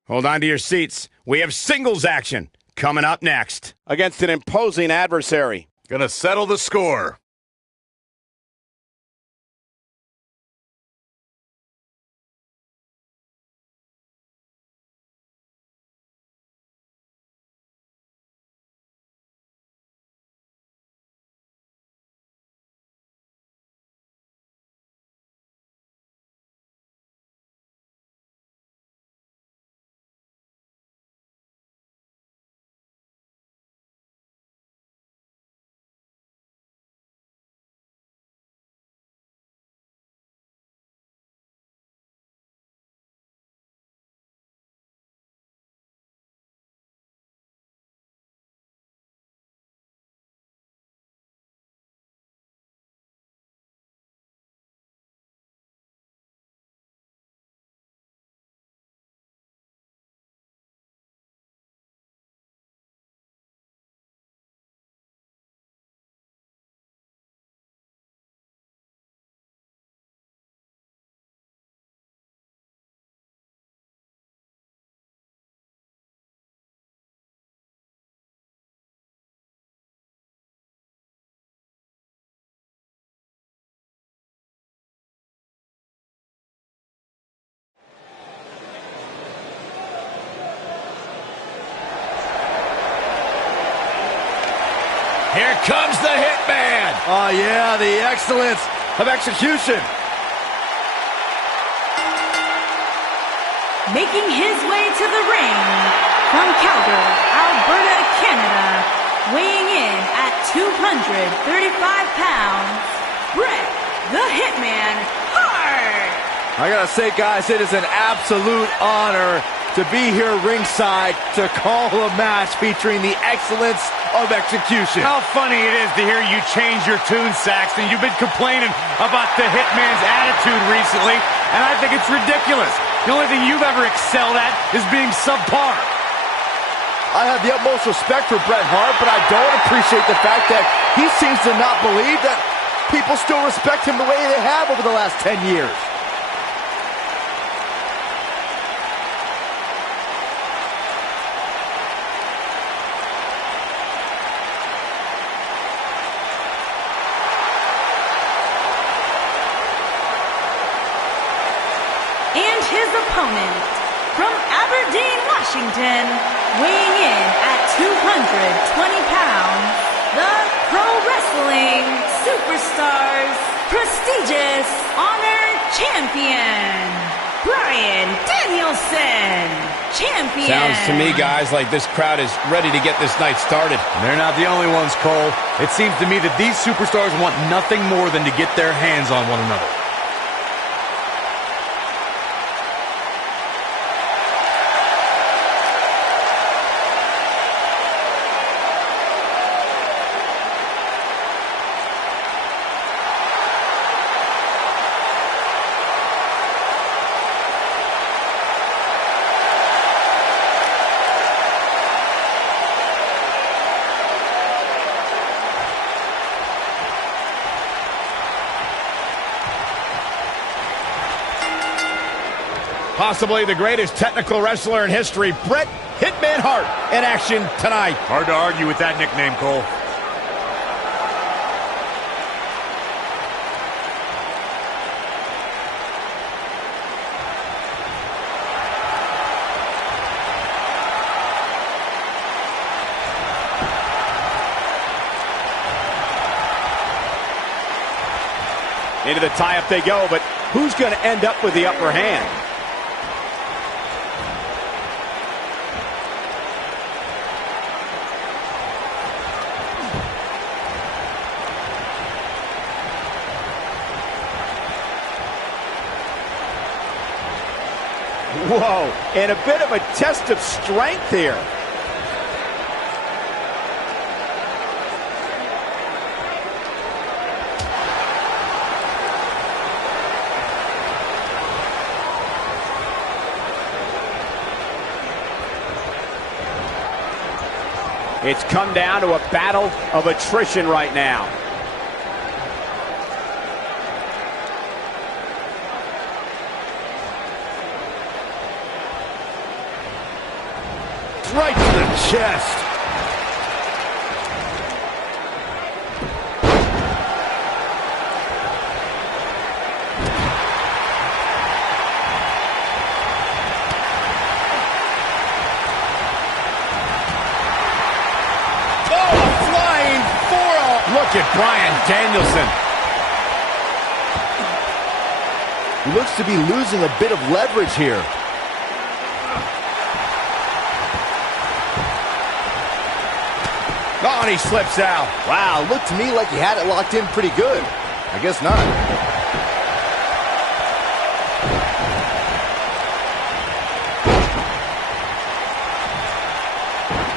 Hold on to your seats. We have singles action coming up next. Against an imposing adversary. Gonna settle the score. Here comes the Hitman. Oh, yeah, the excellence of execution. Making his way to the ring from Calgary, Alberta, Canada, weighing in at 235 pounds, Bret the Hitman Hart. I gotta say, guys, it is an absolute honor to be here ringside to call a match featuring the excellence of execution. How funny it is to hear you change your tune, Saxton. You've been complaining about the Hitman's attitude recently, and I think it's ridiculous. The only thing you've ever excelled at is being subpar. I have the utmost respect for Bret Hart, but I don't appreciate the fact that he seems to not believe that people still respect him the way they have over the last 10 years. And his opponent, from Aberdeen, Washington, weighing in at 220 pounds, the Pro Wrestling Superstars prestigious honor champion, Bryan Danielson, champion. Sounds to me, guys, like this crowd is ready to get this night started. They're not the only ones, Cole. It seems to me that these superstars want nothing more than to get their hands on one another. Possibly the greatest technical wrestler in history, Bret Hitman Hart, in action tonight. Hard to argue with that nickname, Cole. Into the tie-up they go, but who's going to end up with the upper hand? Whoa, and a bit of a test of strength here. It's come down to a battle of attrition right now. Right to the chest. Look at Bryan Danielson. He looks to be losing a bit of leverage here. Oh, and he slips out. Wow, looked to me like he had it locked in pretty good. I guess not.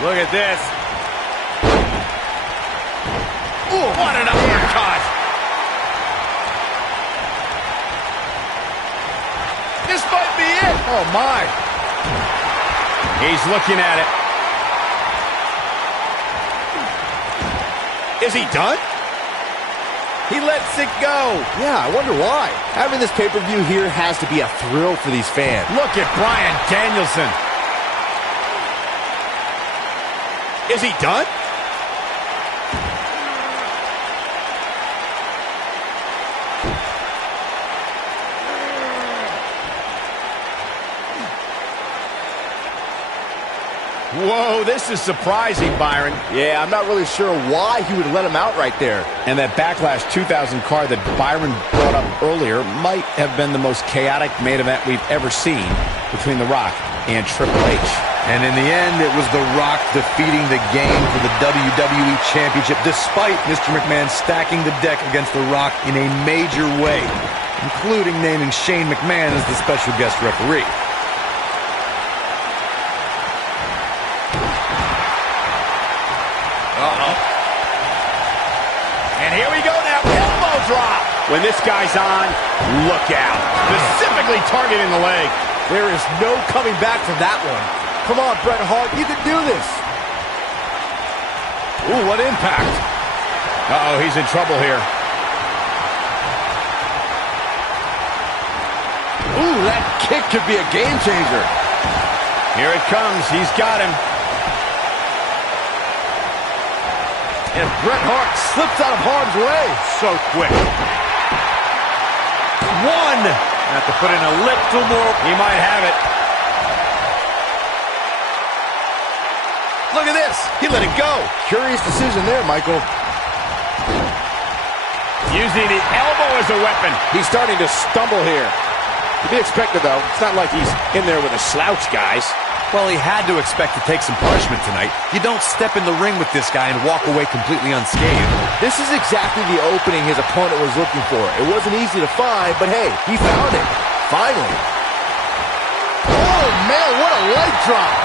Look at this. Ooh, what an uppercut. This might be it. Oh, my. He's looking at it. Is he done? He lets it go. Yeah, I wonder why. Having this pay-per-view here has to be a thrill for these fans. Look at Bryan Danielson. Is he done? Whoa, this is surprising, Byron. Yeah, I'm not really sure why he would let him out right there. And that Backlash 2000 card that Byron brought up earlier might have been the most chaotic main event we've ever seen between The Rock and Triple H. And in the end, it was The Rock defeating the game for the WWE Championship, despite Mr. McMahon stacking the deck against The Rock in a major way, including naming Shane McMahon as the special guest referee. And here we go now, elbow drop. When this guy's on, look out. Specifically targeting the leg. There is no coming back from that one. Come on, Bret Hart, you can do this. Ooh, what impact. Uh-oh, he's in trouble here. Ooh, that kick could be a game changer. Here it comes, he's got him. And Bret Hart slips out of harm's way. So quick. One. Have to put in a little more. He might have it. Look at this. He let it go. Curious decision there, Michael. Using the elbow as a weapon. He's starting to stumble here. To be expected, though. It's not like he's in there with a slouch, guys. Well, he had to expect to take some punishment tonight. You don't step in the ring with this guy and walk away completely unscathed. This is exactly the opening his opponent was looking for. It wasn't easy to find, but hey, he found it. Finally. Oh, man, what a leg drop.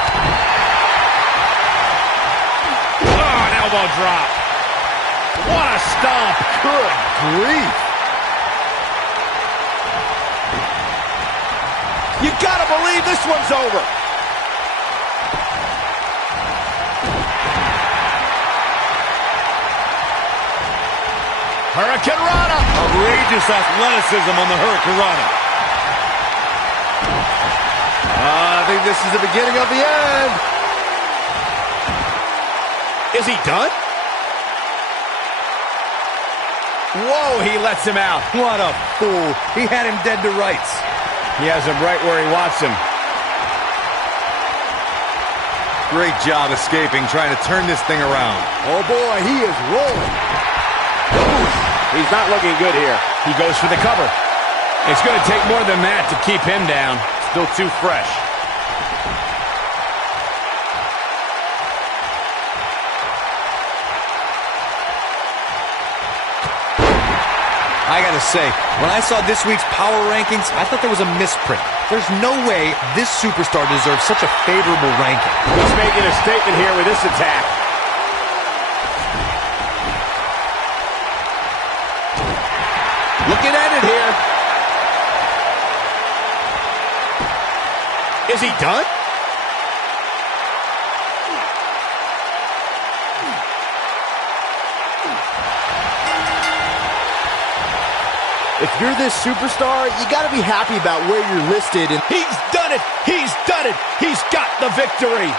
Oh, an elbow drop. What a stomp. Good grief. You gotta believe this one's over. Hurricane Rana. Outrageous athleticism on the Hurricane Rana. I think this is the beginning of the end. Is he done? Whoa, he lets him out. What a fool. He had him dead to rights. He has him right where he wants him. Great job escaping, trying to turn this thing around. Oh, boy, he is rolling. He's not looking good here. He goes for the cover. It's going to take more than that to keep him down. Still too fresh. I gotta say, when I saw this week's power rankings, I thought there was a misprint. There's no way this superstar deserves such a favorable ranking. He's making a statement here with this attack. Looking at it here. Is he done? If you're this superstar, you got to be happy about where you're listed. And he's done it. He's done it. He's got the victory.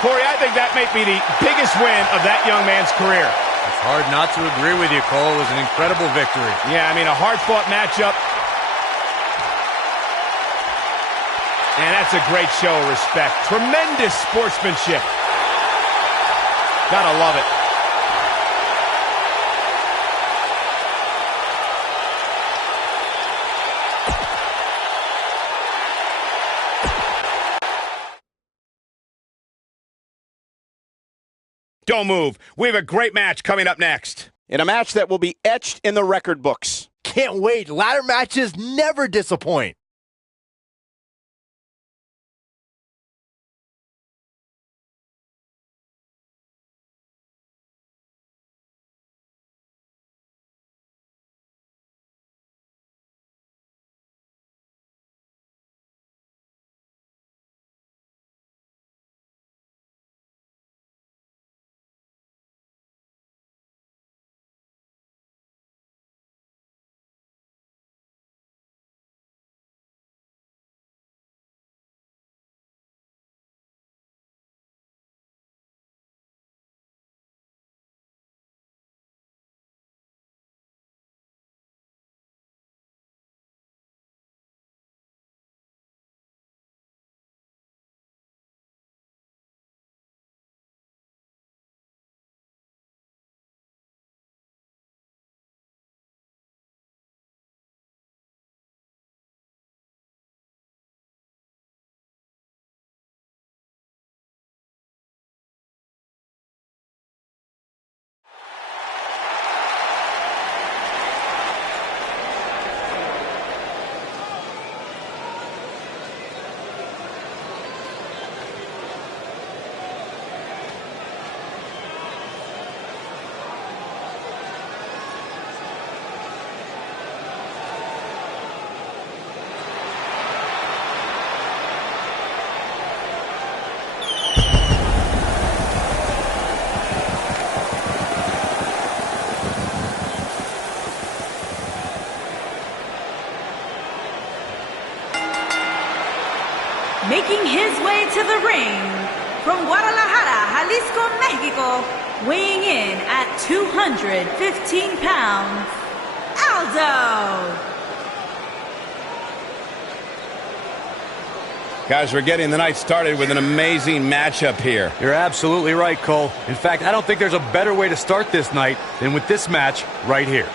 Corey, I think that may be the biggest win of that young man's career. It's hard not to agree with you, Cole. It was an incredible victory. Yeah, I mean, a hard-fought matchup. And that's a great show of respect. Tremendous sportsmanship. Gotta love it. Don't move. We have a great match coming up next. In a match that will be etched in the record books. can't wait. Ladder matches never disappoint. Making his way to the ring from Guadalajara, Jalisco, Mexico, weighing in at 215 pounds, Aldo. Guys, we're getting the night started with an amazing matchup here. You're absolutely right, Cole. In fact, I don't think there's a better way to start this night than with this match right here.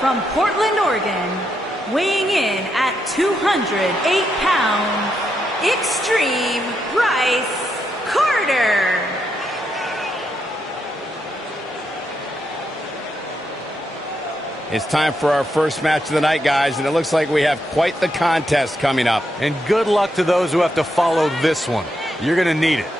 from Portland, Oregon, weighing in at 208 pounds, Extreme Bryce Carter. It's time for our first match of the night, guys, and it looks like we have quite the contest coming up. And good luck to those who have to follow this one. You're going to need it.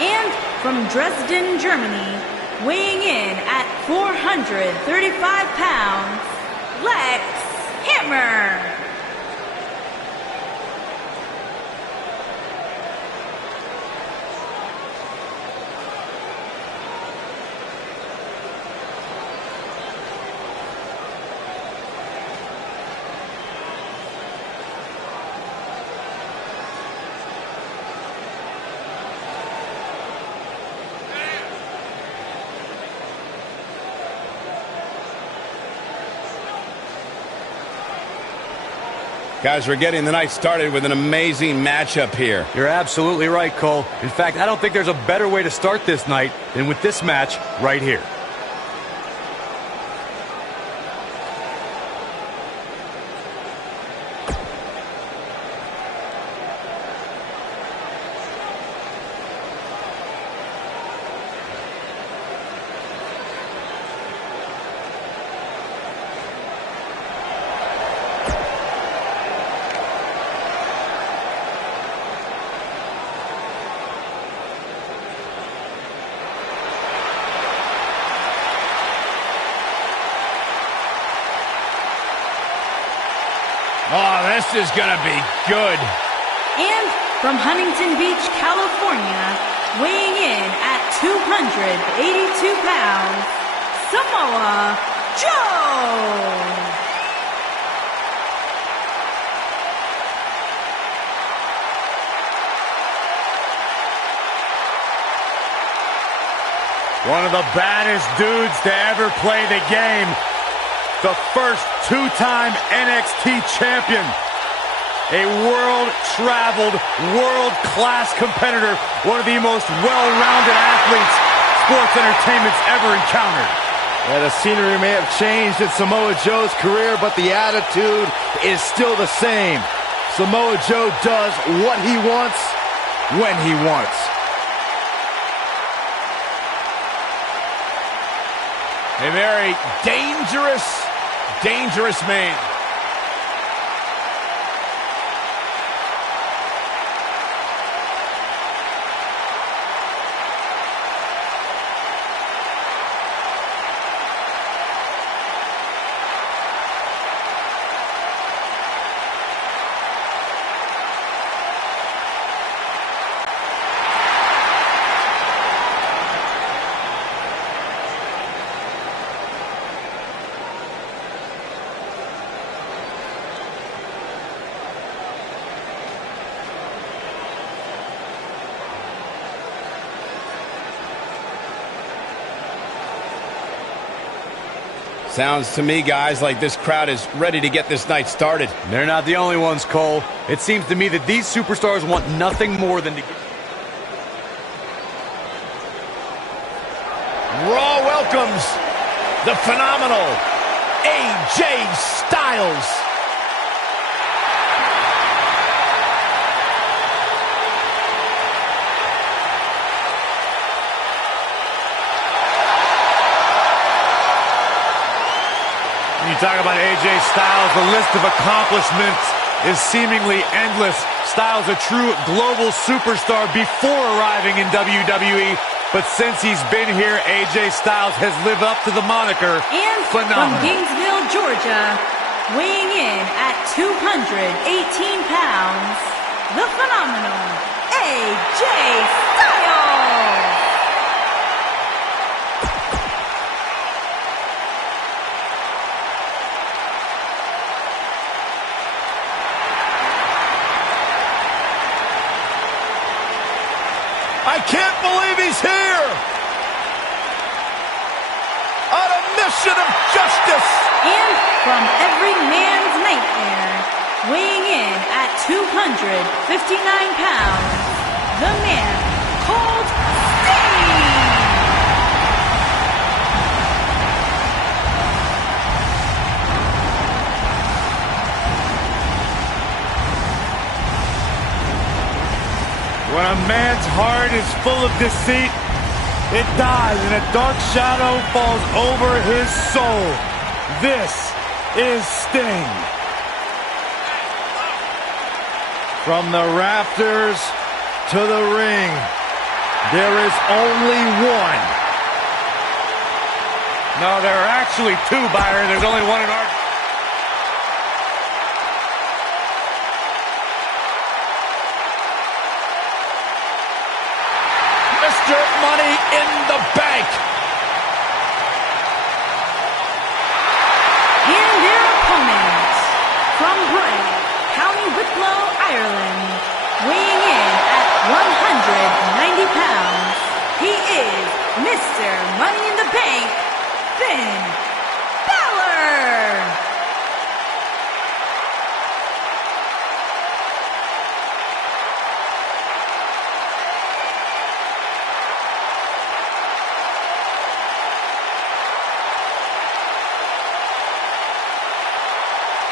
And from Dresden, Germany, weighing in at 435 pounds, Lex Hammer. Guys, we're getting the night started with an amazing matchup here. You're absolutely right, Cole. In fact, I don't think there's a better way to start this night than with this match right here. Oh, this is going to be good. And from Huntington Beach, California, weighing in at 282 pounds, Samoa Joe. One of the baddest dudes to ever play the game. The first two-time NXT champion. A world-traveled, world-class competitor. One of the most well-rounded athletes sports entertainment's ever encountered. Yeah, the scenery may have changed in Samoa Joe's career, but the attitude is still the same. Samoa Joe does what he wants, when he wants. A very dangerous man. Sounds to me, guys, like this crowd is ready to get this night started. They're not the only ones, Cole. It seems to me that these superstars want nothing more than to get... Raw welcomes the phenomenal AJ Styles. You talk about AJ Styles, the list of accomplishments is seemingly endless. Styles a true global superstar before arriving in WWE, but since he's been here, AJ Styles has lived up to the moniker. And phenomenal. from Gainesville, Georgia, weighing in at 218 pounds, the phenomenal AJ Styles. I can't believe he's here! On a mission of justice! And from every man's nightmare, weighing in at 259 pounds, the man called Sting! When a man's heart is full of deceit, it dies and a dark shadow falls over his soul. This is Sting. From the rafters to the ring, there is only one. No, there are actually two, Byron. There's only one in our... Money in the bank. And their opponent, from Bray, County Wicklow, Ireland, weighing in at 190 pounds, he is Mr. Money in the Bank, Finn Balor.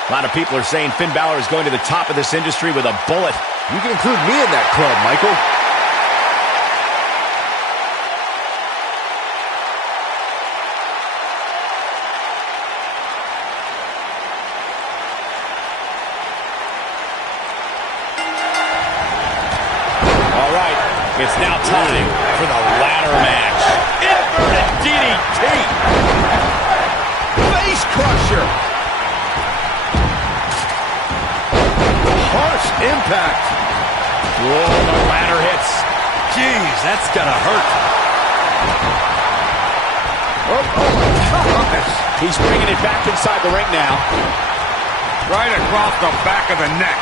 A lot of people are saying Finn Balor is going to the top of this industry with a bullet. You can include me in that club, Michael. All right, it's now time for the ladder match. Inverted DDT. Face crusher. Harsh impact. Whoa, the ladder hits. Jeez, that's gotta hurt. Oh my gosh. He's bringing it back inside the ring now. Right across the back of the neck.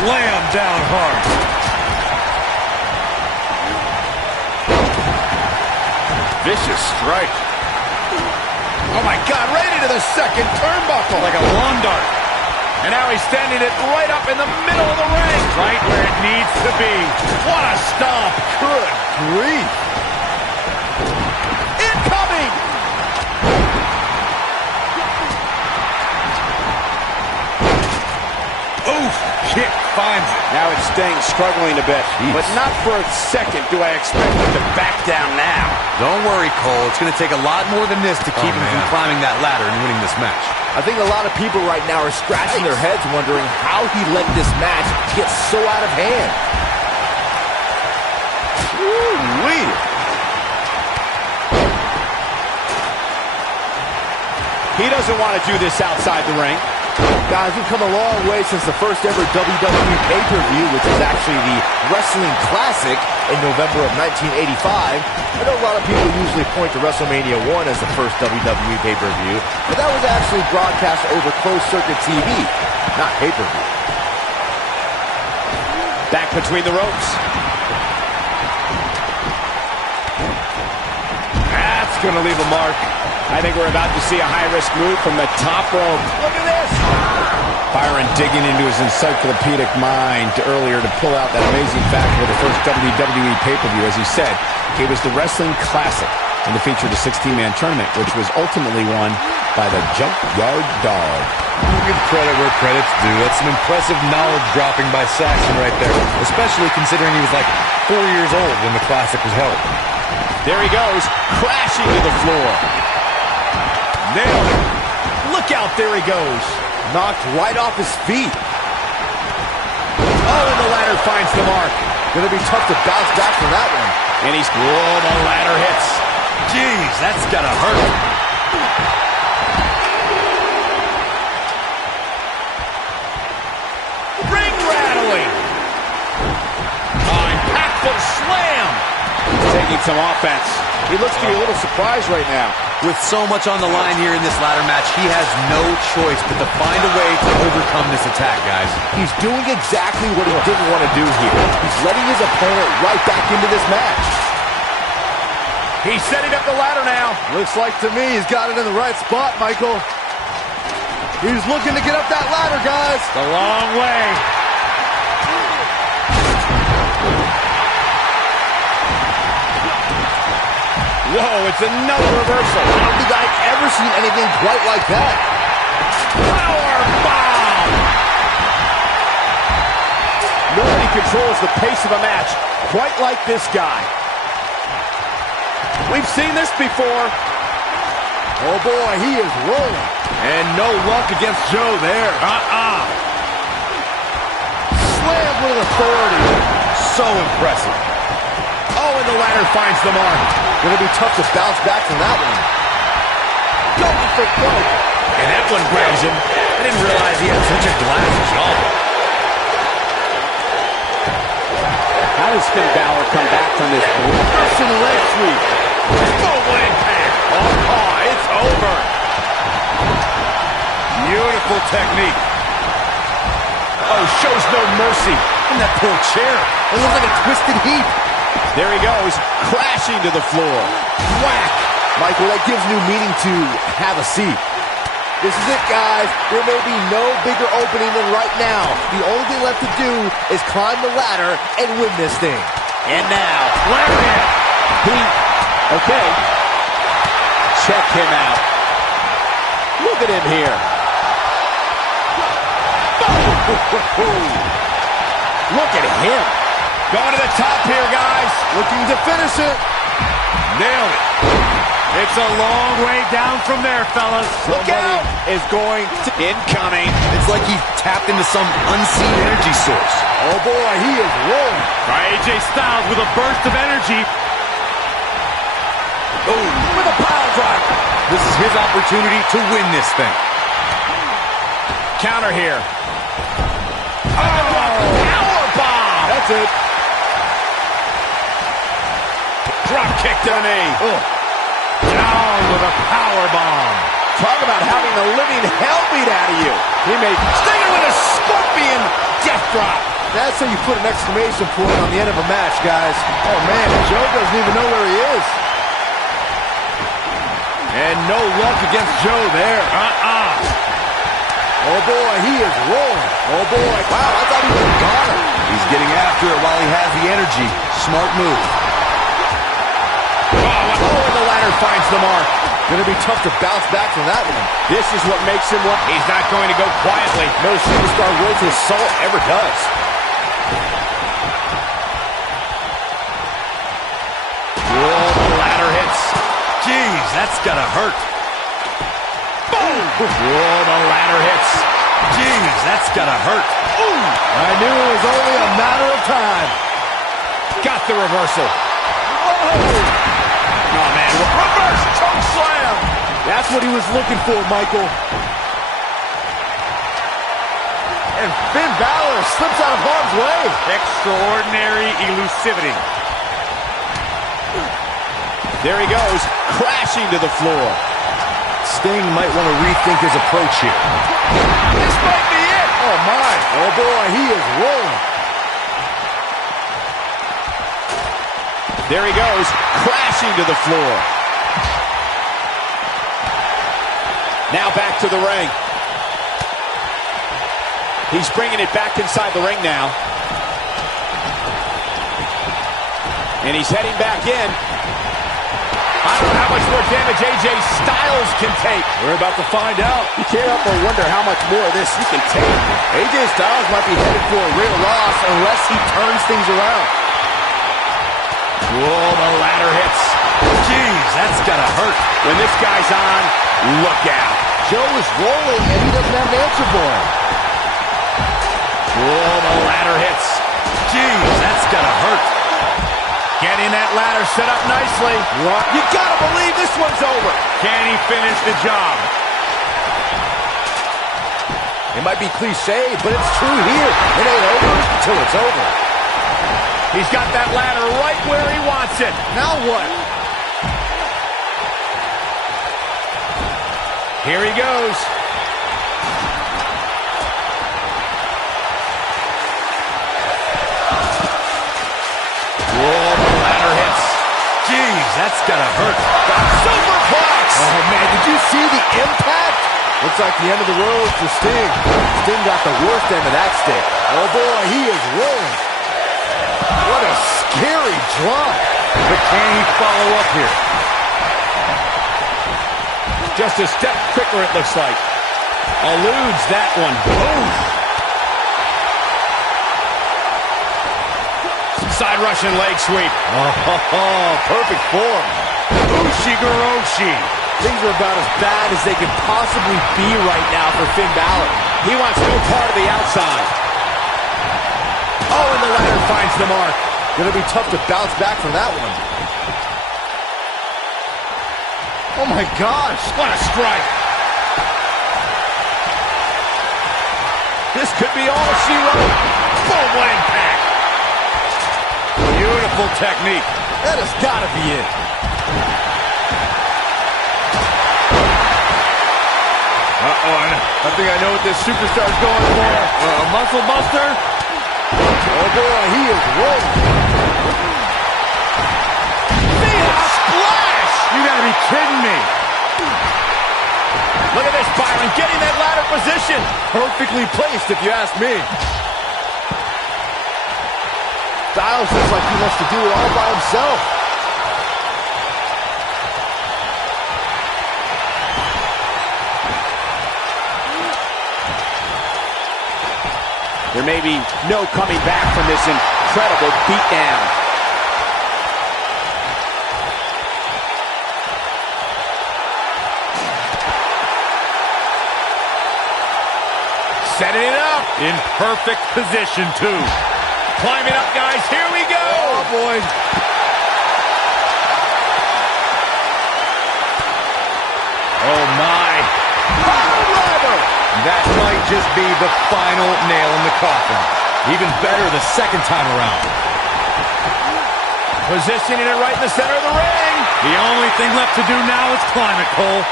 Slam down hard. Vicious strike. Oh my God, right into the second turnbuckle. Like a lawn dart. And now he's standing it right up in the middle of the ring. Right where it needs to be. What a stomp. Good grief. Incoming. Oof. Kick finds it. Now it's Sting struggling a bit, but not for a second do I expect him to back down now. Don't worry, Cole. It's going to take a lot more than this to keep him from climbing that ladder and winning this match. I think a lot of people right now are scratching their heads wondering how he let this match get so out of hand. Woo-wee. He doesn't want to do this outside the ring. Guys, we've come a long way since the first ever WWE pay-per-view, which is actually the Wrestling Classic in November of 1985. I know a lot of people usually point to WrestleMania 1 as the first WWE pay-per-view, but that was actually broadcast over closed-circuit TV, not pay-per-view. Back between the ropes. That's That's going to leave a mark. I think we're about to see a high-risk move from the top rope. Look at this! Byron digging into his encyclopedic mind earlier to pull out that amazing fact for the first WWE pay-per-view. As he said, it was the Wrestling Classic, and it featured a 16-man tournament, which was ultimately won by the Junkyard Dog. Give credit where credit's due. That's some impressive knowledge dropping by Saxon right there, especially considering he was like 4 years old when the Classic was held. There he goes, crashing to the floor. Nailed it. Look out, there he goes. Knocked right off his feet. Oh, and the ladder finds the mark. Gonna be tough to bounce back from that one. And he's, whoa, the ladder hits. Jeez, that's gotta hurt. Ring rattling. Oh, impactful slam. He's taking some offense. He looks to be a little surprised right now. With so much on the line here in this ladder match, he has no choice but to find a way to overcome this attack, guys. He's doing exactly what he didn't want to do here. He's letting his opponent right back into this match. He's setting up the ladder now. Looks like to me he's got it in the right spot, Michael. He's looking to get up that ladder, guys. The long way. Whoa, it's another reversal. I don't think I've ever seen anything quite like that. Power bomb! Nobody controls the pace of a match quite like this guy. We've seen this before. Oh boy, he is rolling. And no luck against Joe there. Slammed with authority. So impressive. Oh, and the ladder finds the mark. Gonna be tough to bounce back from that one. Going for broke. And that one grabs him. I didn't realize he had such a glass jaw. How does Finn Balor come back from this Russian leg sweep. full impact? Oh, it's over. Beautiful technique. Oh, shows no mercy. And that poor chair. It looks like a twisted heap. There he goes, crashing to the floor. Whack! Michael, that gives new meaning to have a seat. This is it, guys. There may be no bigger opening than right now. The only thing left to do is climb the ladder and win this thing. And now, okay. Check him out. Look at him here. Look at him. Going to the top here, guys. Looking to finish it. Nailed it. It's a long way down from there, fellas. Look out. Is going to incoming. It's like he tapped into some unseen energy source. Oh boy, he is rolling. AJ Styles with a burst of energy. Oh, with a pile driver. This is his opportunity to win this thing. Counter here. Power bomb. That's it. Drop kick to the knee. Down with a power bomb. Talk about having the living hell beat out of you. He may sting it with a scorpion death drop. That's how you put an exclamation point on the end of a match, guys. Oh man, Joe doesn't even know where he is. And no luck against Joe there. Oh boy, he is rolling. Oh boy, wow, I thought he was gone. He's getting after it while he has the energy. Smart move. Oh, and the ladder finds the mark. Gonna be tough to bounce back from that one. This is what makes him what he's not going to go quietly. No superstar worth his salt ever does. Oh, the ladder hits. Jeez, that's gotta hurt. Boom! Oh, the ladder hits. Jeez, that's gotta hurt. Ooh! I knew it was only a matter of time. Got the reversal. Oh, man. Reverse choke slam. That's what he was looking for, Michael. And Finn Balor slips out of harm's way. Extraordinary elusivity. There he goes, crashing to the floor. Sting might want to rethink his approach here. This might be it. Oh, my. Oh, boy, he is rolling. There he goes, crashing to the floor. Now back to the ring. He's bringing it back inside the ring now. And he's heading back in. I don't know how much more damage AJ Styles can take. We're about to find out. You can't help but wonder how much more of this he can take. AJ Styles might be headed for a real loss unless he turns things around. Whoa, the ladder hits. Jeez, that's gotta hurt. When this guy's on, look out. Joe is rolling and he doesn't have an answer for him. Whoa, the ladder hits. Jeez, that's gotta hurt. Getting that ladder set up nicely. You gotta believe this one's over. Can he finish the job? It might be cliche, but it's true here. It ain't over until it's over. He's got that ladder right where he wants it. Now what? Here he goes. Whoa, the ladder hits. Jeez, that's gotta hurt. Superplex! Oh, man, did you see the impact? Looks like the end of the road for Sting. Sting got the worst end of that stick. Oh, boy, he is rolling. What a scary drop. But can he follow up here? Just a step quicker, it looks like. Eludes that one. Boom. Side Russian leg sweep. Oh, perfect form. Ushigoroshi. Things are about as bad as they can possibly be right now for Finn Balor. He wants no part of the outside. Oh, and the ladder finds the mark. Gonna be tough to bounce back from that one. Oh my gosh, What a strike. This could be all she wrote. Boom, what impact. Beautiful technique. that has gotta be it. I think I know what this superstar's going for. A muscle buster? Oh boy, he is rolling. Splash! You gotta be kidding me. Look at this, Byron, getting that ladder position. Perfectly placed, if you ask me. Styles looks like he wants to do it all by himself. There may be no coming back from this incredible beatdown. Setting it up. In perfect position, too. Climbing up, guys. Here we go. Oh, boy. Oh, my. Driver. That might just be the final nail in the coffin. Even better the second time around. Positioning it right in the center of the ring. The only thing left to do now is climb it, Cole.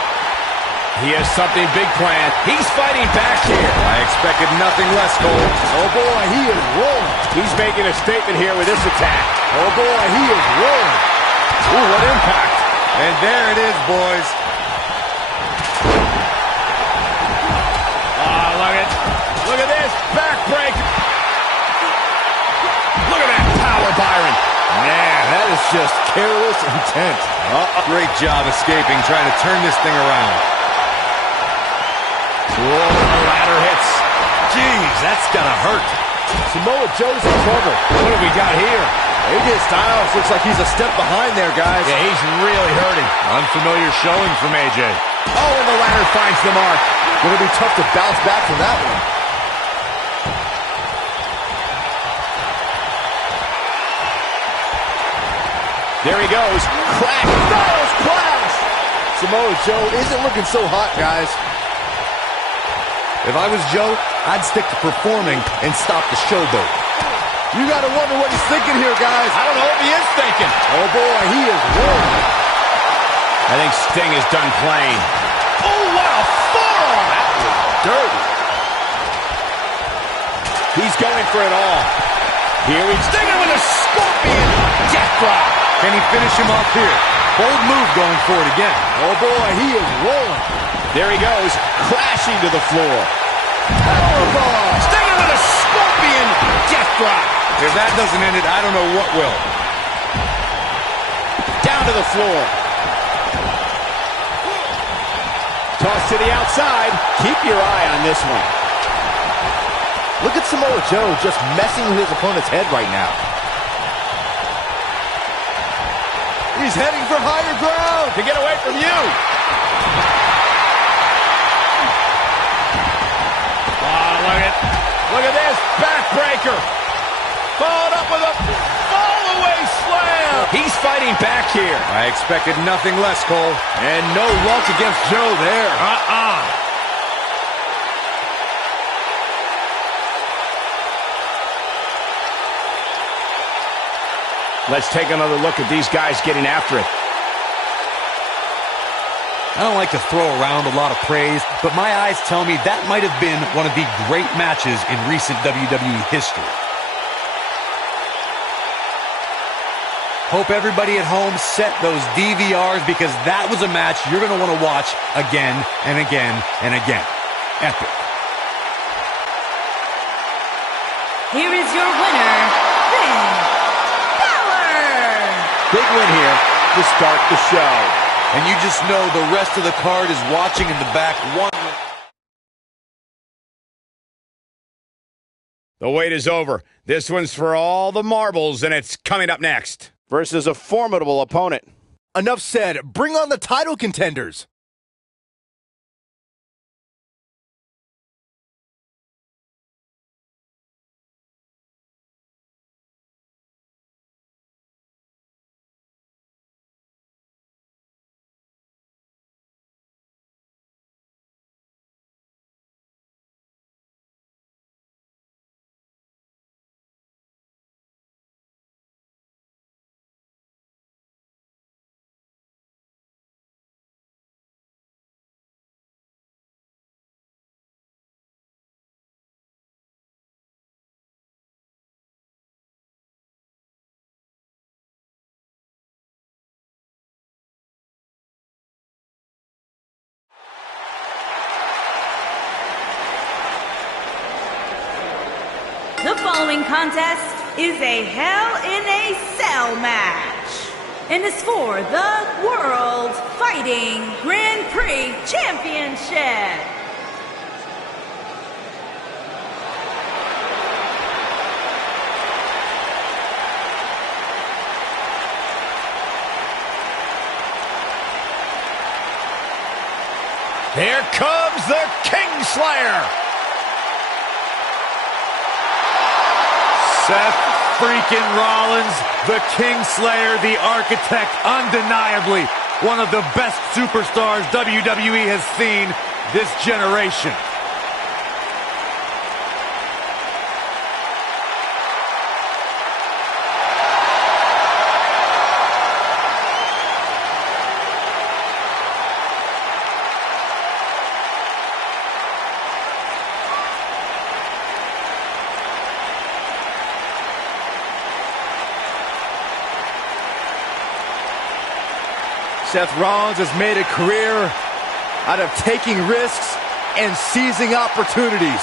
He has something big planned. He's fighting back here. I expected nothing less, Cole. Oh, boy, he is rolling. He's making a statement here with this attack. Oh, boy, he is rolling. Ooh, what impact. And there it is, boys. Look at this. Backbreaker. Look at that power, Byron. Man, that is just careless intent. Great job escaping, trying to turn this thing around. Whoa, the ladder hits. Jeez, that's gotta hurt. Samoa Joe's in trouble. What have we got here? AJ Styles looks like he's a step behind there, guys. Yeah, he's really hurting. Unfamiliar showing from AJ. Oh, and the ladder finds the mark. Gonna be tough to bounce back from that one. There he goes. Crash. Styles clash. Samoa Joe isn't looking so hot, guys. If I was Joe, I'd stick to performing and stop the showboat. You gotta wonder what he's thinking here, guys. I don't know what he is thinking. Oh, boy, he is rolling. I think Sting is done playing. Oh, what a forearm. That was dirty. He's going for it all. Here he's Stinger with a scorpion death drop. Can he finish him off here? Bold move going for it again. Oh, boy, he is rolling. There he goes, crashing to the floor. Powerbomb! Stinger with a scorpion death drop. If that doesn't end it, I don't know what will. Down to the floor. Toss to the outside. Keep your eye on this one. Look at Samoa Joe just messing with his opponent's head right now. He's heading for higher ground to get away from you. Oh, look at this. Backbreaker. Followed up with a fall-away slam. He's fighting back here. I expected nothing less, Cole. And no luck against Joe there. Let's take another look at these guys getting after it. I don't like to throw around a lot of praise, but my eyes tell me that might have been one of the great matches in recent WWE history. Hope everybody at home set those DVRs, because that was a match you're going to want to watch again and again and again. Epic. Here is your winner, Finn Balor. Big win here to start the show. And you just know the rest of the card is watching in the back. The wait is over. This one's for all the marbles, and it's coming up next. Versus a formidable opponent. Enough said. Bring on the title contenders. The following contest is a Hell in a Cell match and is for the World Fighting Grand Prix Championship. Here comes the Kingslayer. Seth freaking Rollins, the Kingslayer, the architect, undeniably one of the best superstars WWE has seen this generation. Seth Rollins has made a career out of taking risks and seizing opportunities.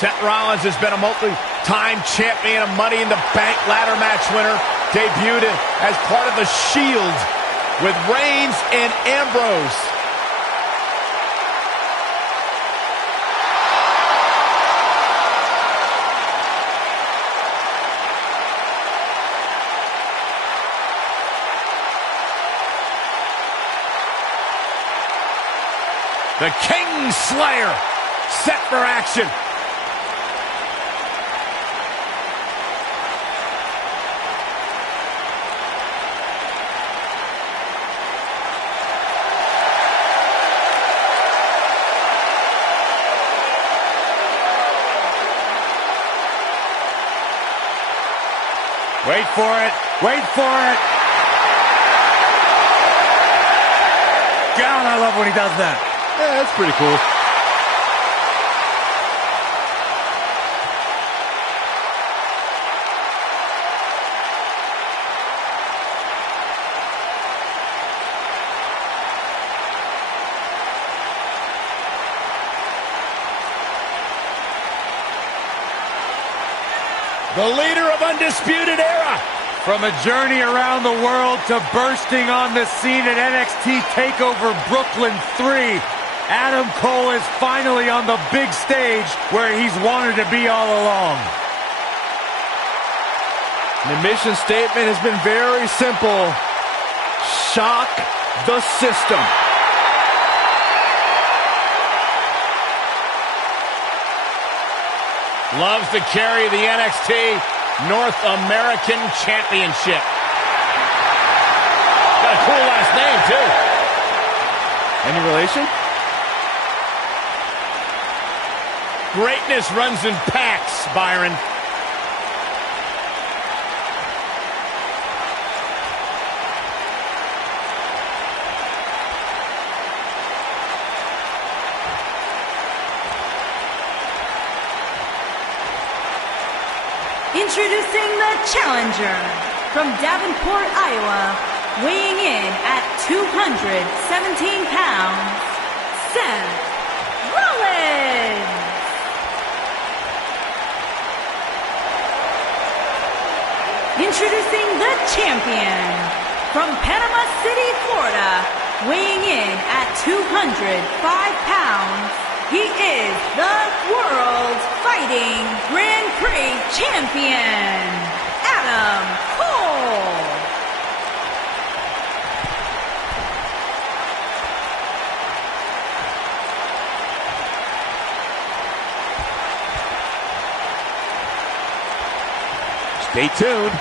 Seth Rollins has been a multi-time champion, a Money in the Bank ladder match winner, debuted as part of the Shield with Reigns and Ambrose. The Kingslayer set for action. Wait for it. Wait for it. God, I love when he does that. Yeah, that's pretty cool. The leader of Undisputed Era. From a journey around the world to bursting on the scene at NXT TakeOver Brooklyn 3, Adam Cole is finally on the big stage where he's wanted to be all along. The mission statement has been very simple. Shock the system. Loves to carry the NXT North American Championship. Got a cool last name, too. Any relation? Greatness runs in packs, Byron. Introducing the challenger from Davenport, Iowa, weighing in at 217 pounds, Seth Rollins. Introducing the champion from Panama City, Florida, weighing in at 205 pounds, he is the World Fighting Grand Prix Champion, Adam Cole. Stay tuned.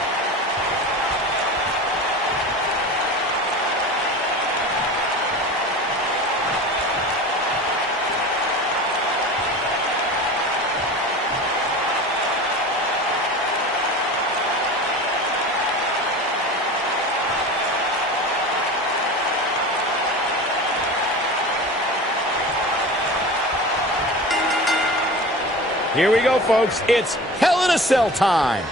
Here we go, folks. It's Hell in a Cell time.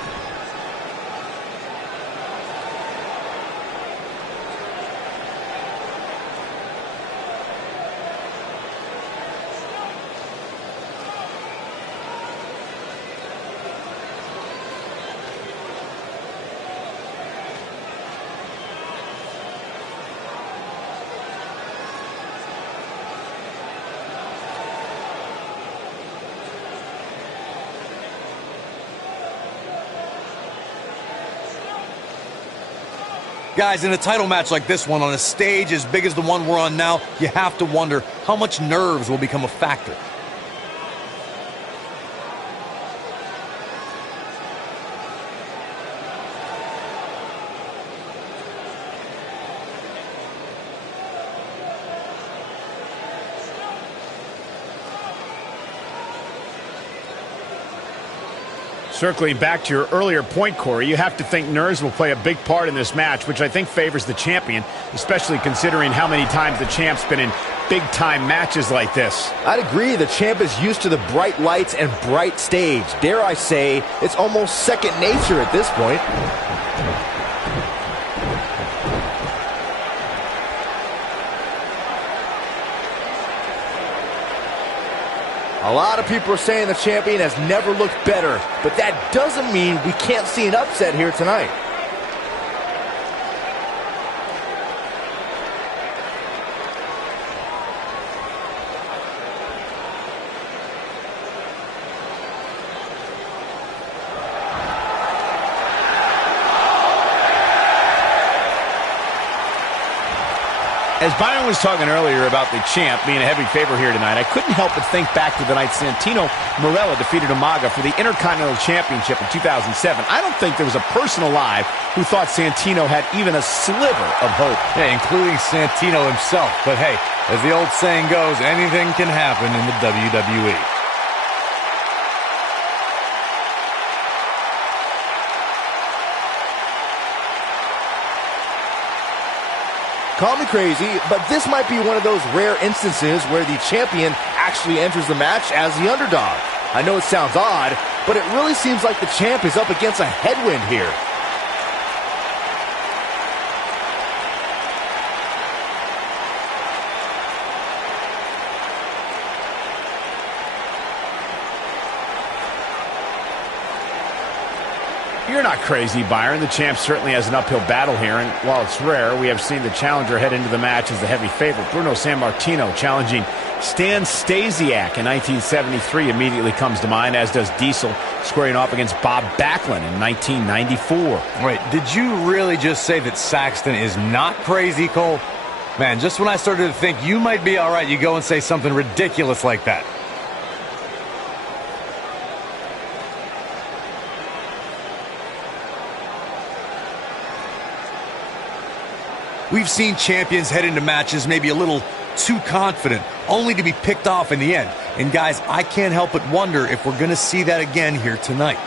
Guys, in a title match like this one, on a stage as big as the one we're on now, you have to wonder how much nerves will become a factor. Circling back to your earlier point, Corey, you have to think nerves will play a big part in this match, which I think favors the champion, especially considering how many times the champ's been in big-time matches like this. I'd agree. The champ is used to the bright lights and bright stage. Dare I say, it's almost second nature at this point. A lot of people are saying the champion has never looked better, but that doesn't mean we can't see an upset here tonight. As Byron was talking earlier about the champ being a heavy favorite here tonight, I couldn't help but think back to the night Santino Marella defeated Umaga for the Intercontinental Championship in 2007. I don't think there was a person alive who thought Santino had even a sliver of hope. Yeah, including Santino himself. But hey, as the old saying goes, anything can happen in the WWE. Call me crazy, but this might be one of those rare instances where the champion actually enters the match as the underdog. I know it sounds odd, but it really seems like the champ is up against a headwind here. You're not crazy, Byron. The champ certainly has an uphill battle here, and while it's rare, we have seen the challenger head into the match as the heavy favorite. Bruno Sammartino challenging Stan Stasiak in 1973 immediately comes to mind, as does Diesel squaring off against Bob Backlund in 1994. Wait, did you really just say that Saxton is not crazy, Cole? Man, just when I started to think you might be all right, you go and say something ridiculous like that. We've seen champions head into matches maybe a little too confident, only to be picked off in the end. And guys, I can't help but wonder if we're going to see that again here tonight.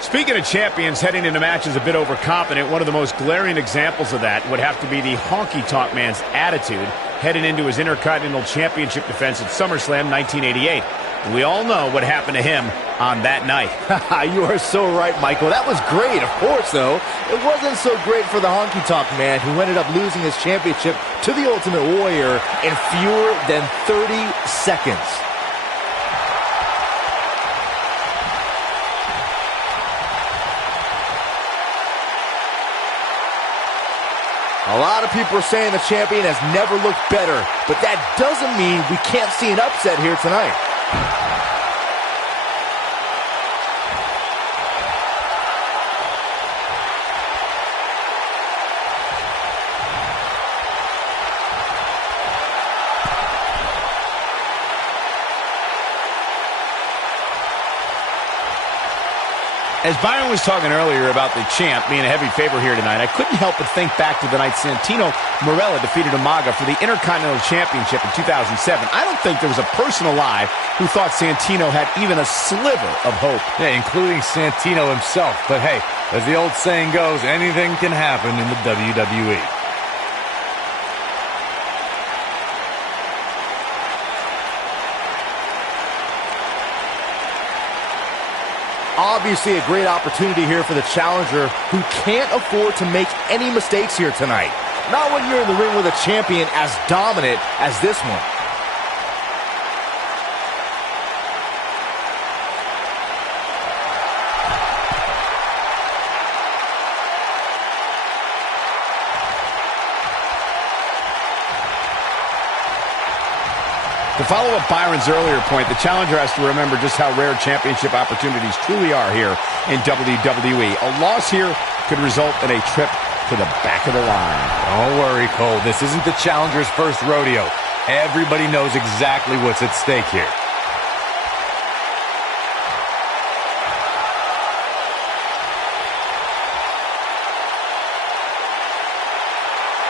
Speaking of champions heading into matches a bit overconfident, one of the most glaring examples of that would have to be the honky-tonk man's attitude heading into his Intercontinental Championship defense at SummerSlam 1988. And we all know what happened to him on that night. You are so right, Michael. That was great, of course, though. It wasn't so great for the honky-tonk man, who ended up losing his championship to the Ultimate Warrior in fewer than 30 seconds. A lot of people are saying the champion has never looked better, but that doesn't mean we can't see an upset here tonight. As Byron was talking earlier about the champ being a heavy favorite here tonight, I couldn't help but think back to the night Santino Marella defeated Umaga for the Intercontinental Championship in 2007. I don't think there was a person alive who thought Santino had even a sliver of hope. Yeah, including Santino himself. But hey, as the old saying goes, anything can happen in the WWE. Obviously a great opportunity here for the challenger, who can't afford to make any mistakes here tonight. Not when you're in the ring with a champion as dominant as this one. To follow up Byron's earlier point, the challenger has to remember just how rare championship opportunities truly are here in WWE. A loss here could result in a trip to the back of the line. Don't worry, Cole. This isn't the challenger's first rodeo. Everybody knows exactly what's at stake here.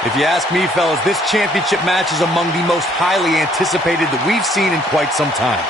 If you ask me, fellas, this championship match is among the most highly anticipated that we've seen in quite some time.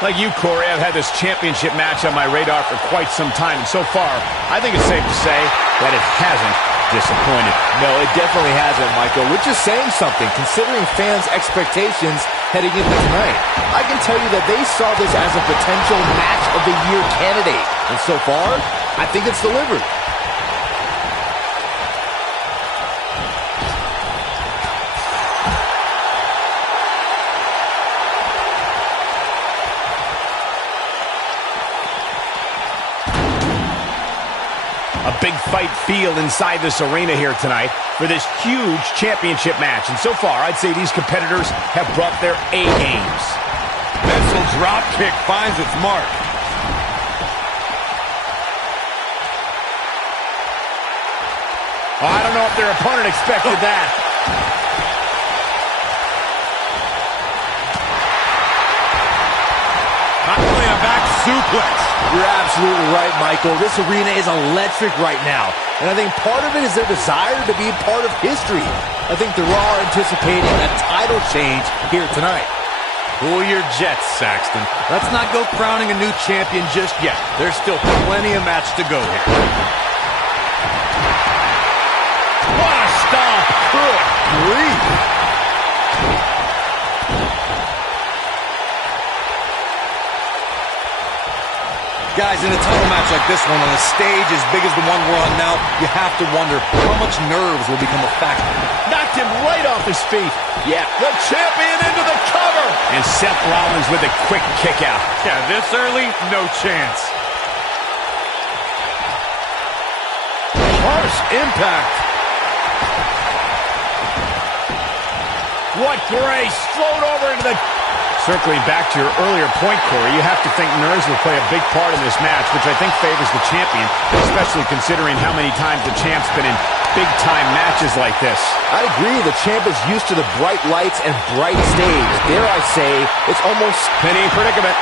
Like you, Corey, I've had this championship match on my radar for quite some time, and so far, I think it's safe to say that it hasn't disappointed. No, it definitely hasn't, Michael, which is saying something, considering fans' expectations heading into tonight. I can tell you that they saw this as a potential match of the year candidate, and so far, I think it's delivered. A big fight feel inside this arena here tonight for this huge championship match. And so far, I'd say these competitors have brought their A-games. Missile drop kick finds its mark. Oh, I don't know if their opponent expected that. Not really a back suplex. You're absolutely right, Michael. This arena is electric right now. And I think part of it is their desire to be a part of history. I think they're all anticipating a title change here tonight. Cool your jets, Saxton. Let's not go crowning a new champion just yet. There's still plenty of match to go here. What a stomp! Good grief! Guys, in a title match like this one, on a stage as big as the one we're on now, you have to wonder how much nerves will become a factor. Knocked him right off his feet. Yeah, the champion into the cover. And Seth Rollins with a quick kick out. Yeah, this early, no chance. Harsh impact. What grace. Float over into the... Circling back to your earlier point, Corey, you have to think nerves will play a big part in this match, which I think favors the champion, especially considering how many times the champ's been in big-time matches like this. I'd agree. The champ is used to the bright lights and bright stage. Dare I say, it's almost... Pinning predicament.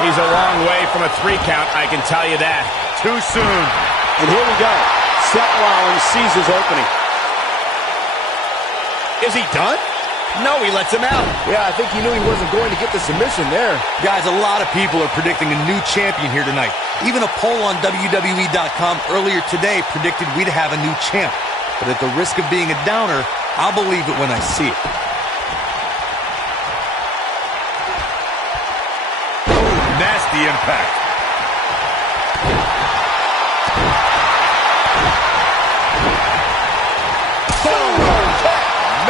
He's a long way from a 3 count, I can tell you that. Too soon. And here we go. Seth Rollins sees his opening. Is he done? No, he lets him out. Yeah, I think he knew he wasn't going to get the submission there. Guys, a lot of people are predicting a new champion here tonight. Even a poll on WWE.com earlier today predicted we'd have a new champ. But at the risk of being a downer, I'll believe it when I see it. Nasty impact.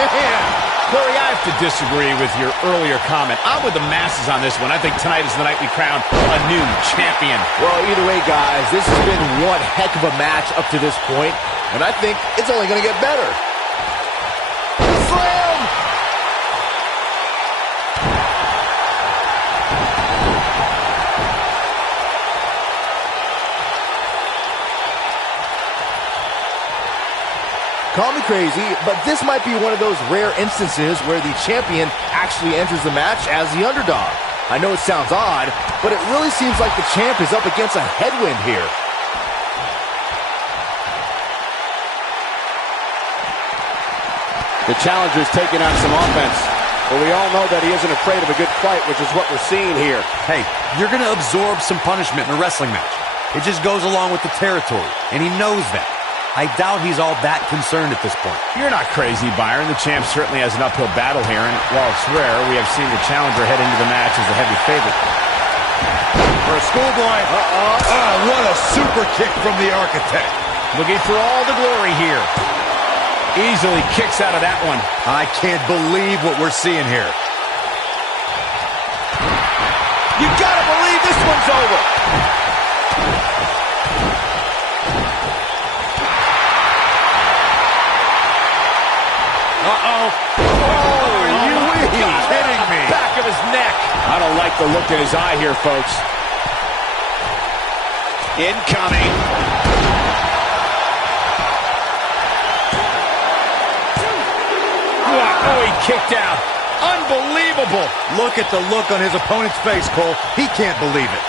Man. Corey, I have to disagree with your earlier comment. I'm with the masses on this one. I think tonight is the night we crown a new champion. Well, either way, guys, this has been one heck of a match up to this point, and I think it's only going to get better. Slam! Call me crazy, but this might be one of those rare instances where the champion actually enters the match as the underdog. I know it sounds odd, but it really seems like the champ is up against a headwind here. The challenger's taking on some offense, but we all know that he isn't afraid of a good fight, which is what we're seeing here. Hey, you're going to absorb some punishment in a wrestling match. It just goes along with the territory, and he knows that. I doubt he's all that concerned at this point. You're not crazy, Byron. The champ certainly has an uphill battle here, and while it's rare, we have seen the challenger head into the match as a heavy favorite. For a schoolboy. What a super kick from the architect. Looking for all the glory here. Easily kicks out of that one. I can't believe what we're seeing here. You gotta believe this one's over. Uh-oh. Are you kidding me? Back of his neck. I don't like the look in his eye here, folks. Incoming. What? Oh, he kicked out. Unbelievable. Look at the look on his opponent's face, Cole. He can't believe it.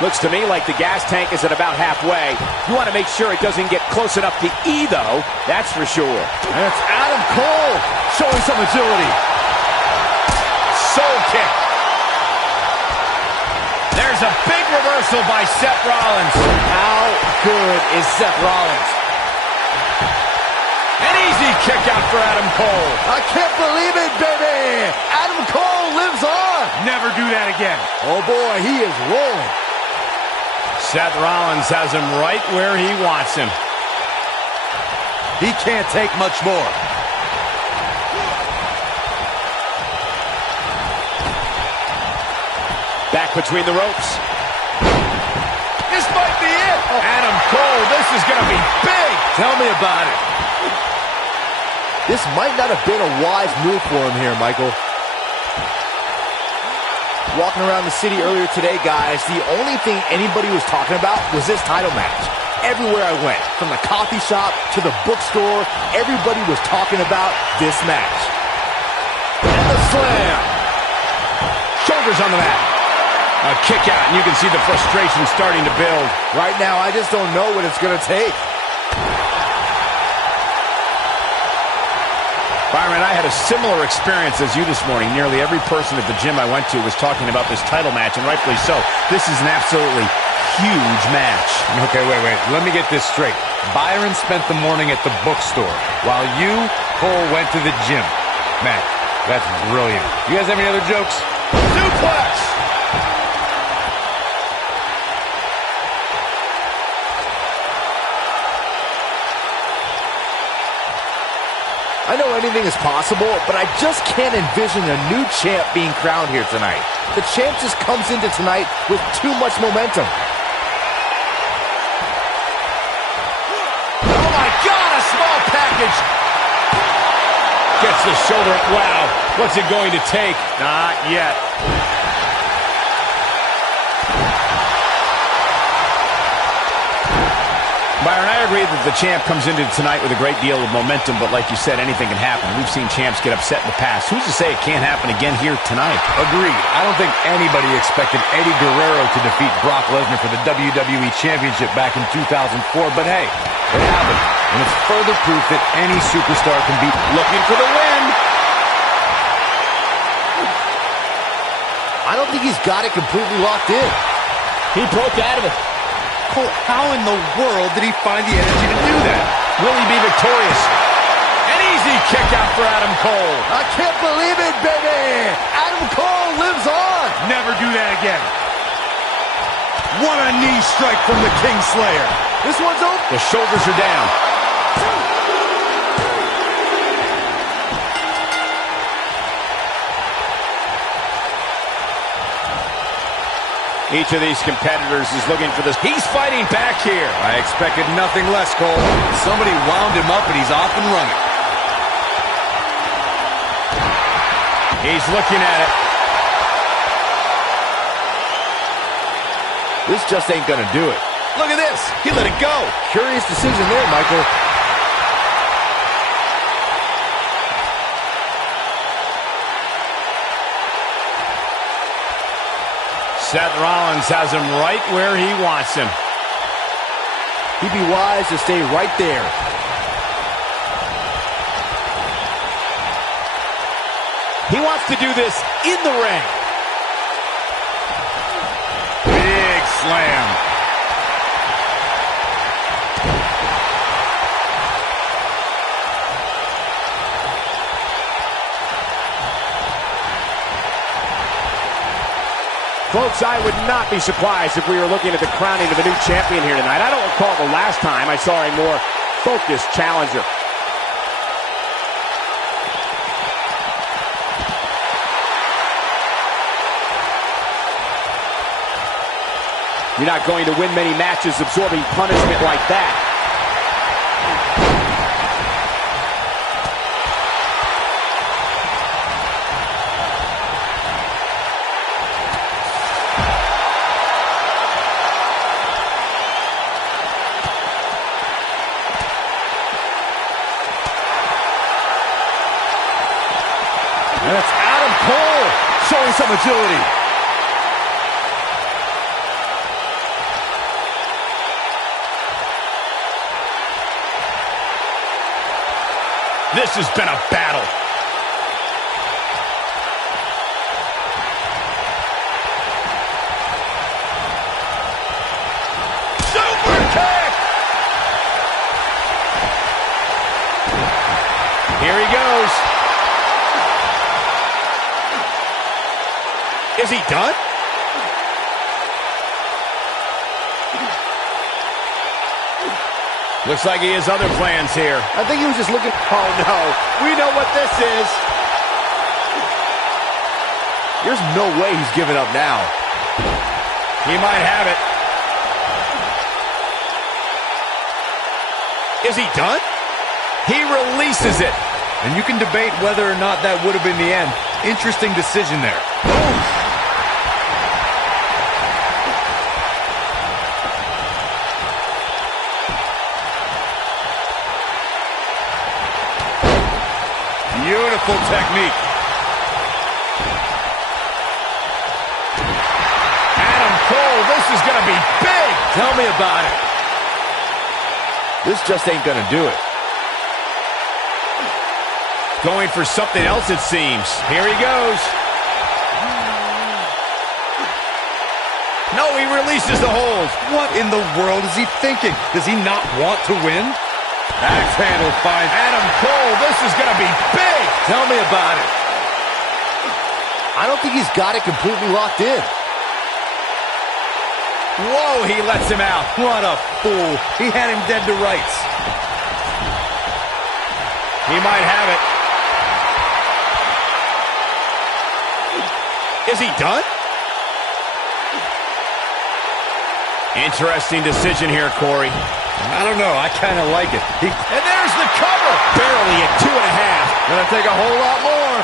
Looks to me like the gas tank is at about halfway. You want to make sure it doesn't get close enough to E, though. That's for sure. And it's Adam Cole showing some agility. Soul kick. There's a big reversal by Seth Rollins. How good is Seth Rollins? An easy kick out for Adam Cole. I can't believe it, baby. Adam Cole lives on. Never do that again. Oh, boy, he is rolling. Seth Rollins has him right where he wants him. He can't take much more. Back between the ropes. This might be it. Adam Cole, this is going to be big. Tell me about it. This might not have been a wise move for him here, Michael. Walking around the city earlier today, guys, the only thing anybody was talking about was this title match. Everywhere I went, from the coffee shop to the bookstore, everybody was talking about this match. And the slam. Shoulders on the mat. A kick out, and you can see the frustration starting to build. Right now, I just don't know what it's going to take. Byron, I had a similar experience as you this morning. Nearly every person at the gym I went to was talking about this title match, and rightfully so. This is an absolutely huge match. Okay, wait. Let me get this straight. Byron spent the morning at the bookstore, while you, Cole, went to the gym. Man, that's brilliant. You guys have any other jokes? Suplex! I know anything is possible, but I just can't envision a new champ being crowned here tonight. The champ just comes into tonight with too much momentum. Oh my God, a small package! Gets the shoulder up. Wow, what's it going to take? Not yet. Byron, I agree that the champ comes into tonight with a great deal of momentum, but like you said, anything can happen. We've seen champs get upset in the past. Who's to say it can't happen again here tonight? Agreed. I don't think anybody expected Eddie Guerrero to defeat Brock Lesnar for the WWE Championship back in 2004, but hey, it happened. And it's further proof that any superstar can beat. Looking for the win. I don't think he's got it completely locked in. He broke out of it. Cole, how in the world did he find the energy to do that? Will he be victorious? An easy kick out for Adam Cole. I can't believe it, baby! Adam Cole lives on! Never do that again. What a knee strike from the Kingslayer. This one's over. The shoulders are down. Each of these competitors is looking for this. He's fighting back here. I expected nothing less, Cole. Somebody wound him up and he's off and running. He's looking at it. This just ain't gonna do it. Look at this. He let it go. Curious decision there, Michael. Seth Rollins has him right where he wants him. He'd be wise to stay right there. He wants to do this in the ring. Big slam. Folks, I would not be surprised if we were looking at the crowning of a new champion here tonight. I don't recall the last time I saw a more focused challenger. You're not going to win many matches absorbing punishment like that. And it's Adam Cole showing some agility. This has been a battle. Super kick! Here he goes. Is he done? Looks like he has other plans here. I think he was just looking. Oh, no. We know what this is. There's no way he's giving up now. He might have it. Is he done? He releases it. And you can debate whether or not that would have been the end. Interesting decision there. Oof. Beautiful technique. be big. Tell me about it. This just ain't gonna do it. Going for something else, it seems. Here he goes. No, he releases the hold. What in the world is he thinking? Does he not want to win? Axe handle finds Adam Cole, this is going to be big. Tell me about it. I don't think he's got it completely locked in. Whoa, he lets him out. What a fool. He had him dead to rights. He might have it. Is he done? Interesting decision here, Corey. I don't know. I kind of like it. And there's the cover. Barely at 2.5. Gonna take a whole lot more.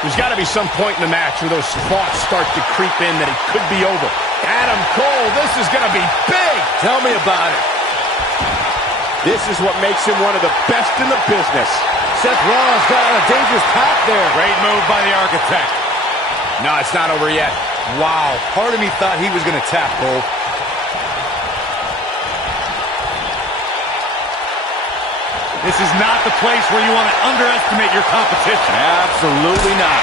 There's got to be some point in the match where those thoughts start to creep in that it could be over. Adam Cole, this is going to be big. Tell me about it. This is what makes him one of the best in the business. Seth Rollins got on a dangerous path there. Great move by the Architect. No, it's not over yet. Wow. Part of me thought he was going to tap, Cole. This is not the place where you want to underestimate your competition. Absolutely not.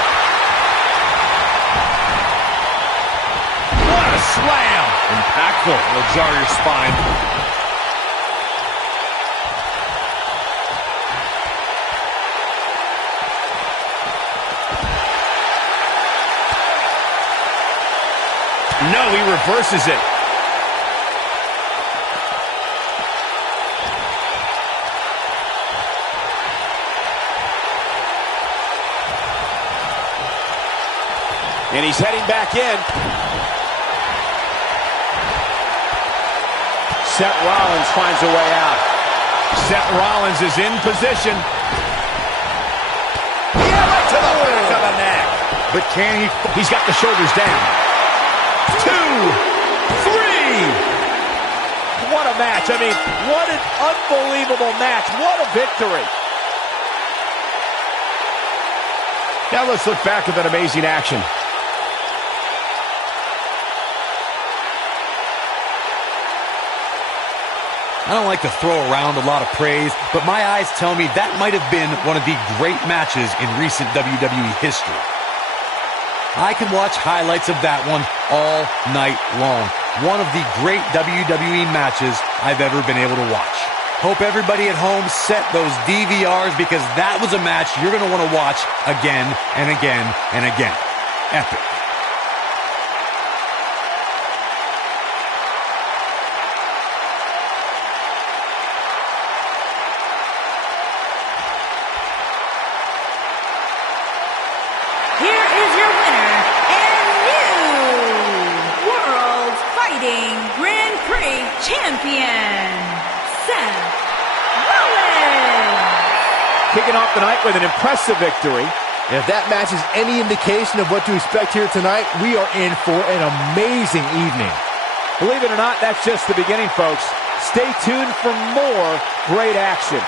What a slam. Impactful. It'll jar your spine. No, he reverses it. And he's heading back in. Seth Rollins finds a way out. Seth Rollins is in position. Yeah, right to the back of the neck. But can he? He's got the shoulders down. 2, 3. What a match. I mean, what an unbelievable match. What a victory. Now let's look back at that amazing action. I don't like to throw around a lot of praise, but my eyes tell me that might have been one of the great matches in recent WWE history. I can watch highlights of that one all night long. One of the great WWE matches I've ever been able to watch. Hope everybody at home set those DVRs because that was a match you're going to want to watch again and again and again. Epic. Champion, Seth Rollins. Kicking off the night with an impressive victory. And if that match is any indication of what to expect here tonight, we are in for an amazing evening. Believe it or not, that's just the beginning, folks. Stay tuned for more great action.